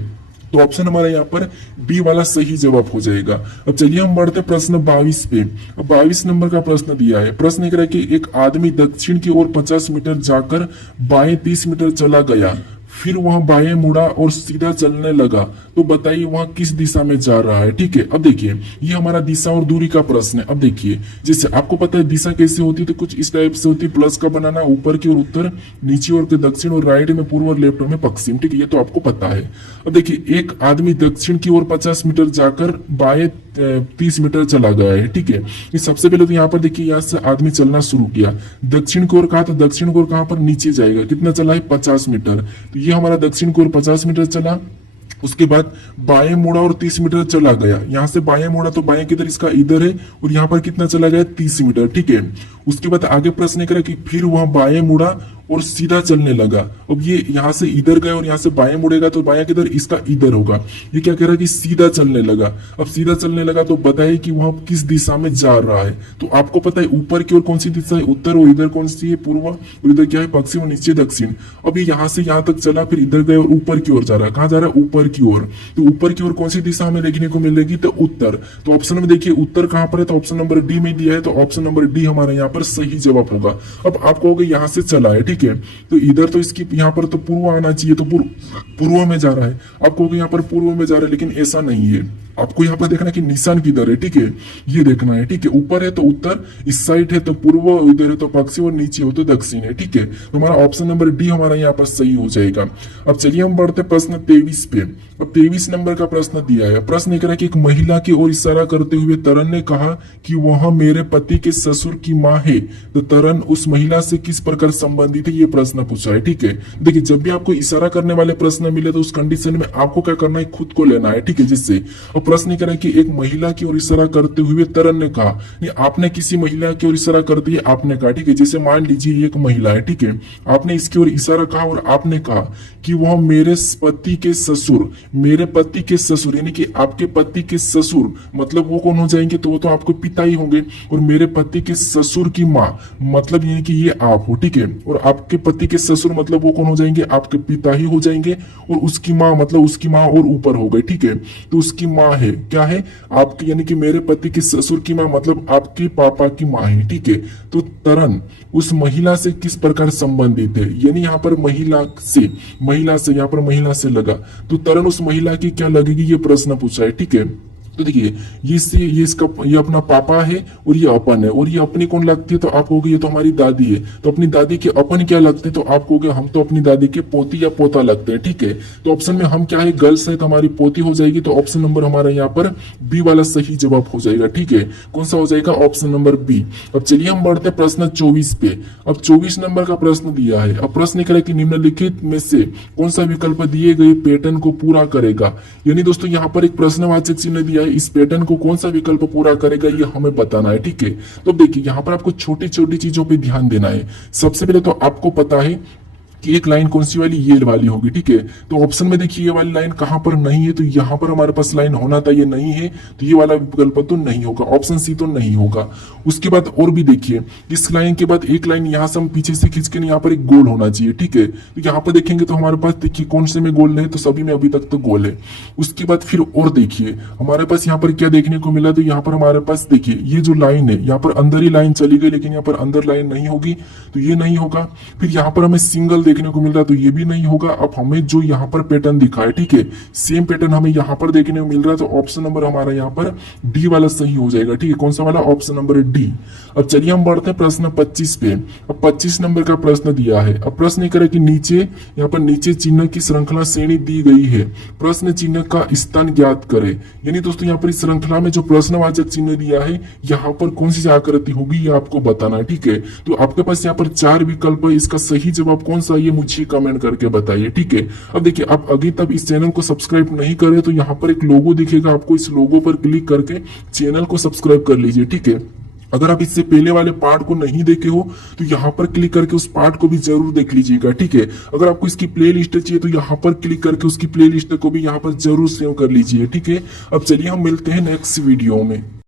तो ऑप्शन हमारा यहाँ पर बी वाला सही जवाब हो जाएगा। अब चलिए हम बढ़ते प्रश्न 22 पे। अब 22 नंबर का प्रश्न दिया है। प्रश्न कह रहा है कि एक आदमी दक्षिण की ओर 50 मीटर जाकर बाएं 30 मीटर चला गया, फिर वह बाएं मुड़ा और सीधा चलने लगा, तो बताइए वह किस दिशा में जा रहा है। ठीक है, अब देखिए ये हमारा दिशा और दूरी का प्रश्न है। अब देखिए जैसे आपको पता है दिशा कैसे होती है, तो कुछ इस टाइप से होती है, प्लस का बनाना, ऊपर की ओर उत्तर, नीचे ओर के दक्षिण और राइट में पूर्व और लेफ्ट में पश्चिम। ठीक है, ये तो आपको पता है। अब देखिए एक आदमी दक्षिण की ओर 50 मीटर जाकर बाएं 30 मीटर चला गया है। ठीक है, ये सबसे पहले तो यहाँ पर देखिए यहाँ से आदमी चलना शुरू किया, दक्षिण की ओर कहा, तो दक्षिण की ओर कहां पर, नीचे जाएगा। कितना चला है, 50 मीटर। तो ये हमारा दक्षिण की ओर 50 मीटर चला। उसके बाद बाएं मुड़ा और 30 मीटर चला गया। यहां से बाएं मुड़ा तो बाएं किधर, इसका इधर है, और यहाँ पर कितना चला गया, 30 मीटर। ठीक है, उसके बाद आगे प्रश्न करा कि फिर वह बाएं मुड़ा और सीधा चलने लगा। अब ये यहाँ से इधर गए और यहाँ से बाएं मुड़ेगा तो बाएं किधर, इसका इधर होगा। ये क्या कह रहा है कि सीधा चलने लगा। अब सीधा चलने लगा तो बताइए कि वह किस दिशा में जा रहा है। तो आपको पता है ऊपर की ओर कौन सी दिशा है, उत्तर, और इधर कौन सी है, पूर्व, और इधर क्या है, पश्चिम, और नीचे दक्षिण। अब ये यहाँ से यहाँ तक चला, फिर इधर गए और ऊपर की ओर जा रहा है। कहाँ जा रहा है, ऊपर की ओर। तो ऊपर की ओर कौन सी दिशा हमें देखने को मिलेगी, तो उत्तर। तो ऑप्शन में देखिए उत्तर कहाँ पर है, तो ऑप्शन नंबर डी में दिया है, तो ऑप्शन नंबर डी हमारा यहाँ पर सही जवाब होगा। अब आप कहोगे यहाँ से चला है, ठीक है, तो इधर तो इसकी यहाँ पर तो पूर्व आना चाहिए, तो पूर्व में जा रहा है। आप कहोगे यहाँ पर पूर्व में जा रहा है, लेकिन ऐसा नहीं है। आपको यहाँ पर देखना है कि निशान किधर है। ठीक है, ये देखना है। ठीक है, ऊपर है तो उत्तर, इस साइड है तो पूर्व, इधर है तो पश्चिम, और नीचे हो तो दक्षिण है। ठीक है, तो हमारा ऑप्शन नंबर डी हमारा यहाँ पर सही हो जाएगा। अब चलिए हम बढ़ते प्रश्न 23 पे। अब 23 नंबर का प्रश्न दिया है। प्रश्न कह रहा है कि एक महिला की ओर इशारा करते हुए तरन ने कहा कि वह मेरे पति के ससुर की माँ है, तो तरन उस महिला से किस प्रकार संबंधित है, ये प्रश्न पूछा है। ठीक है, देखिए जब भी आपको इशारा करने वाले प्रश्न मिले तो उस कंडीशन में आपको क्या करना है, खुद को लेना है। ठीक है, जिससे और प्रश्न कह रहा है कि एक महिला की ओर इशारा करते हुए तरन ने कहा, आपने किसी महिला की ओर इशारा कर दिया, आपने कहा। ठीक है, जैसे मान लीजिए एक महिला है, ठीक है, आपने इसकी ओर इशारा कहा और आपने कहा कि वह मेरे पति के ससुर, मेरे पति के ससुर, यानी कि आपके पति के ससुर, मतलब वो कौन हो जाएंगे, तो वो तो आपको पिता ही होंगे। और मेरे पति के ससुर की माँ, मतलब यानी कि ये आप हो। ठीक है, और आपके पति के ससुर मतलब वो कौन हो जाएंगे, आपके पिता ही हो जाएंगे। और उसकी माँ मतलब उसकी माँ और ऊपर हो गई। ठीक है, तो उसकी माँ माँ है, क्या है आपकी, यानी कि मेरे पति के ससुर की माँ मतलब आपके पापा की माँ है, ठीक है। तो तरन उस महिला से किस प्रकार संबंधित है, यानी यहाँ पर महिला से यहाँ पर महिला से लगा, तो तरन उस महिला की क्या लगेगी, ये प्रश्न पूछा है, ठीक है। तो देखिए ये अपना पापा है और ये अपन है, और ये अपनी कौन लगती है, तो आप कहोगे ये तो हमारी दादी है, तो अपनी दादी के अपन क्या लगते हैं, तो आप कहोगे हम तो अपनी दादी के पोती या पोता लगते हैं, ठीक है। तो ऑप्शन में हम क्या है, गर्ल्स है तो हमारी पोती हो जाएगी, तो ऑप्शन नंबर हमारा यहाँ पर बी वाला सही जवाब हो जाएगा, ठीक है। कौन सा हो जाएगा, ऑप्शन नंबर बी। अब चलिए हम बढ़ते हैं प्रश्न 24 पे। अब 24 नंबर का प्रश्न दिया है। अब प्रश्न क्या है कि निम्नलिखित में से कौन सा विकल्प दिए गए पैटर्न को पूरा करेगा, यानी दोस्तों यहाँ पर एक प्रश्नवाचक चिन्ह दिया है, इस पैटर्न को कौन सा विकल्प पूरा करेगा ये हमें बताना है, ठीक है। तो देखिए यहाँ पर आपको छोटी छोटी चीजों पे ध्यान देना है। सबसे पहले तो आपको पता है कि एक लाइन कौन सी वाली, ये वाली होगी, ठीक है। तो ऑप्शन में देखिए ये वाली लाइन कहां पर नहीं है, तो यहां पर हमारे पास लाइन होना था, ये नहीं है, तो ये वाला विकल्प तो नहीं होगा, ऑप्शन सी तो नहीं होगा। उसके बाद और भी देखिए, इस लाइन के बाद एक लाइन यहां से हम पीछे से खींच के यहाँ पर एक गोल होना चाहिए, ठीक है। तो यहाँ पर देखेंगे तो हमारे पास देखिए कौन से में गोल है, तो सभी में अभी तक तो गोल है। उसके बाद फिर और देखिए हमारे पास यहाँ पर क्या देखने को मिला, तो यहाँ पर हमारे पास देखिए ये जो लाइन है, यहाँ पर अंदर ही लाइन चली गई, लेकिन यहाँ पर अंदर लाइन नहीं होगी, तो ये नहीं होगा। फिर यहाँ पर हमें सिंगल देखने को मिल रहा है, तो ये भी नहीं होगा। अब हमें जो यहाँ पर पैटर्न दिखा है, ठीक है, सेम पैटर्न हमें यहाँ पर देखने को मिल रहा है, तो ऑप्शन नंबर हमारा यहाँ पर डी वाला सही हो जाएगा, ठीक है। कौन सा वाला, ऑप्शन नंबर डी। अब चलिए हम बढ़ते हैं प्रश्न 25 पे। अब 25 नंबर का प्रश्न दिया है। अब प्रश्न करे कि नीचे यहाँ पर नीचे चिन्ह की श्रृंखला श्रेणी दी गई है, प्रश्न चिन्ह का स्थान ज्ञात करे, यानी दोस्तों यहाँ पर इस श्रृंखला में जो प्रश्नवाचक चिन्ह दिया है यहाँ पर कौन सी आकृति होगी ये आपको बताना है, ठीक है। तो आपके पास यहाँ पर 4 विकल्प है, इसका सही जवाब कौन सा, ये मुझे कमेंट करके बताइए, ठीक है। अब देखिए आप अभी तक इस चैनल को सब्सक्राइब नहीं करे तो यहाँ पर एक लोगो दिखेगा, आपको इस लोगो पर क्लिक करके चैनल को सब्सक्राइब कर लीजिए, ठीक है। अगर आप इससे पहले वाले पार्ट को नहीं देखे हो तो यहाँ पर क्लिक करके उस पार्ट को भी जरूर देख लीजिएगा, ठीक है। अगर आपको इसकी प्लेलिस्ट चाहिए तो यहाँ पर क्लिक करके उसकी प्लेलिस्ट को भी यहाँ पर जरूर सेव कर लीजिए, ठीक है। अब चलिए हम मिलते हैं नेक्स्ट वीडियो में।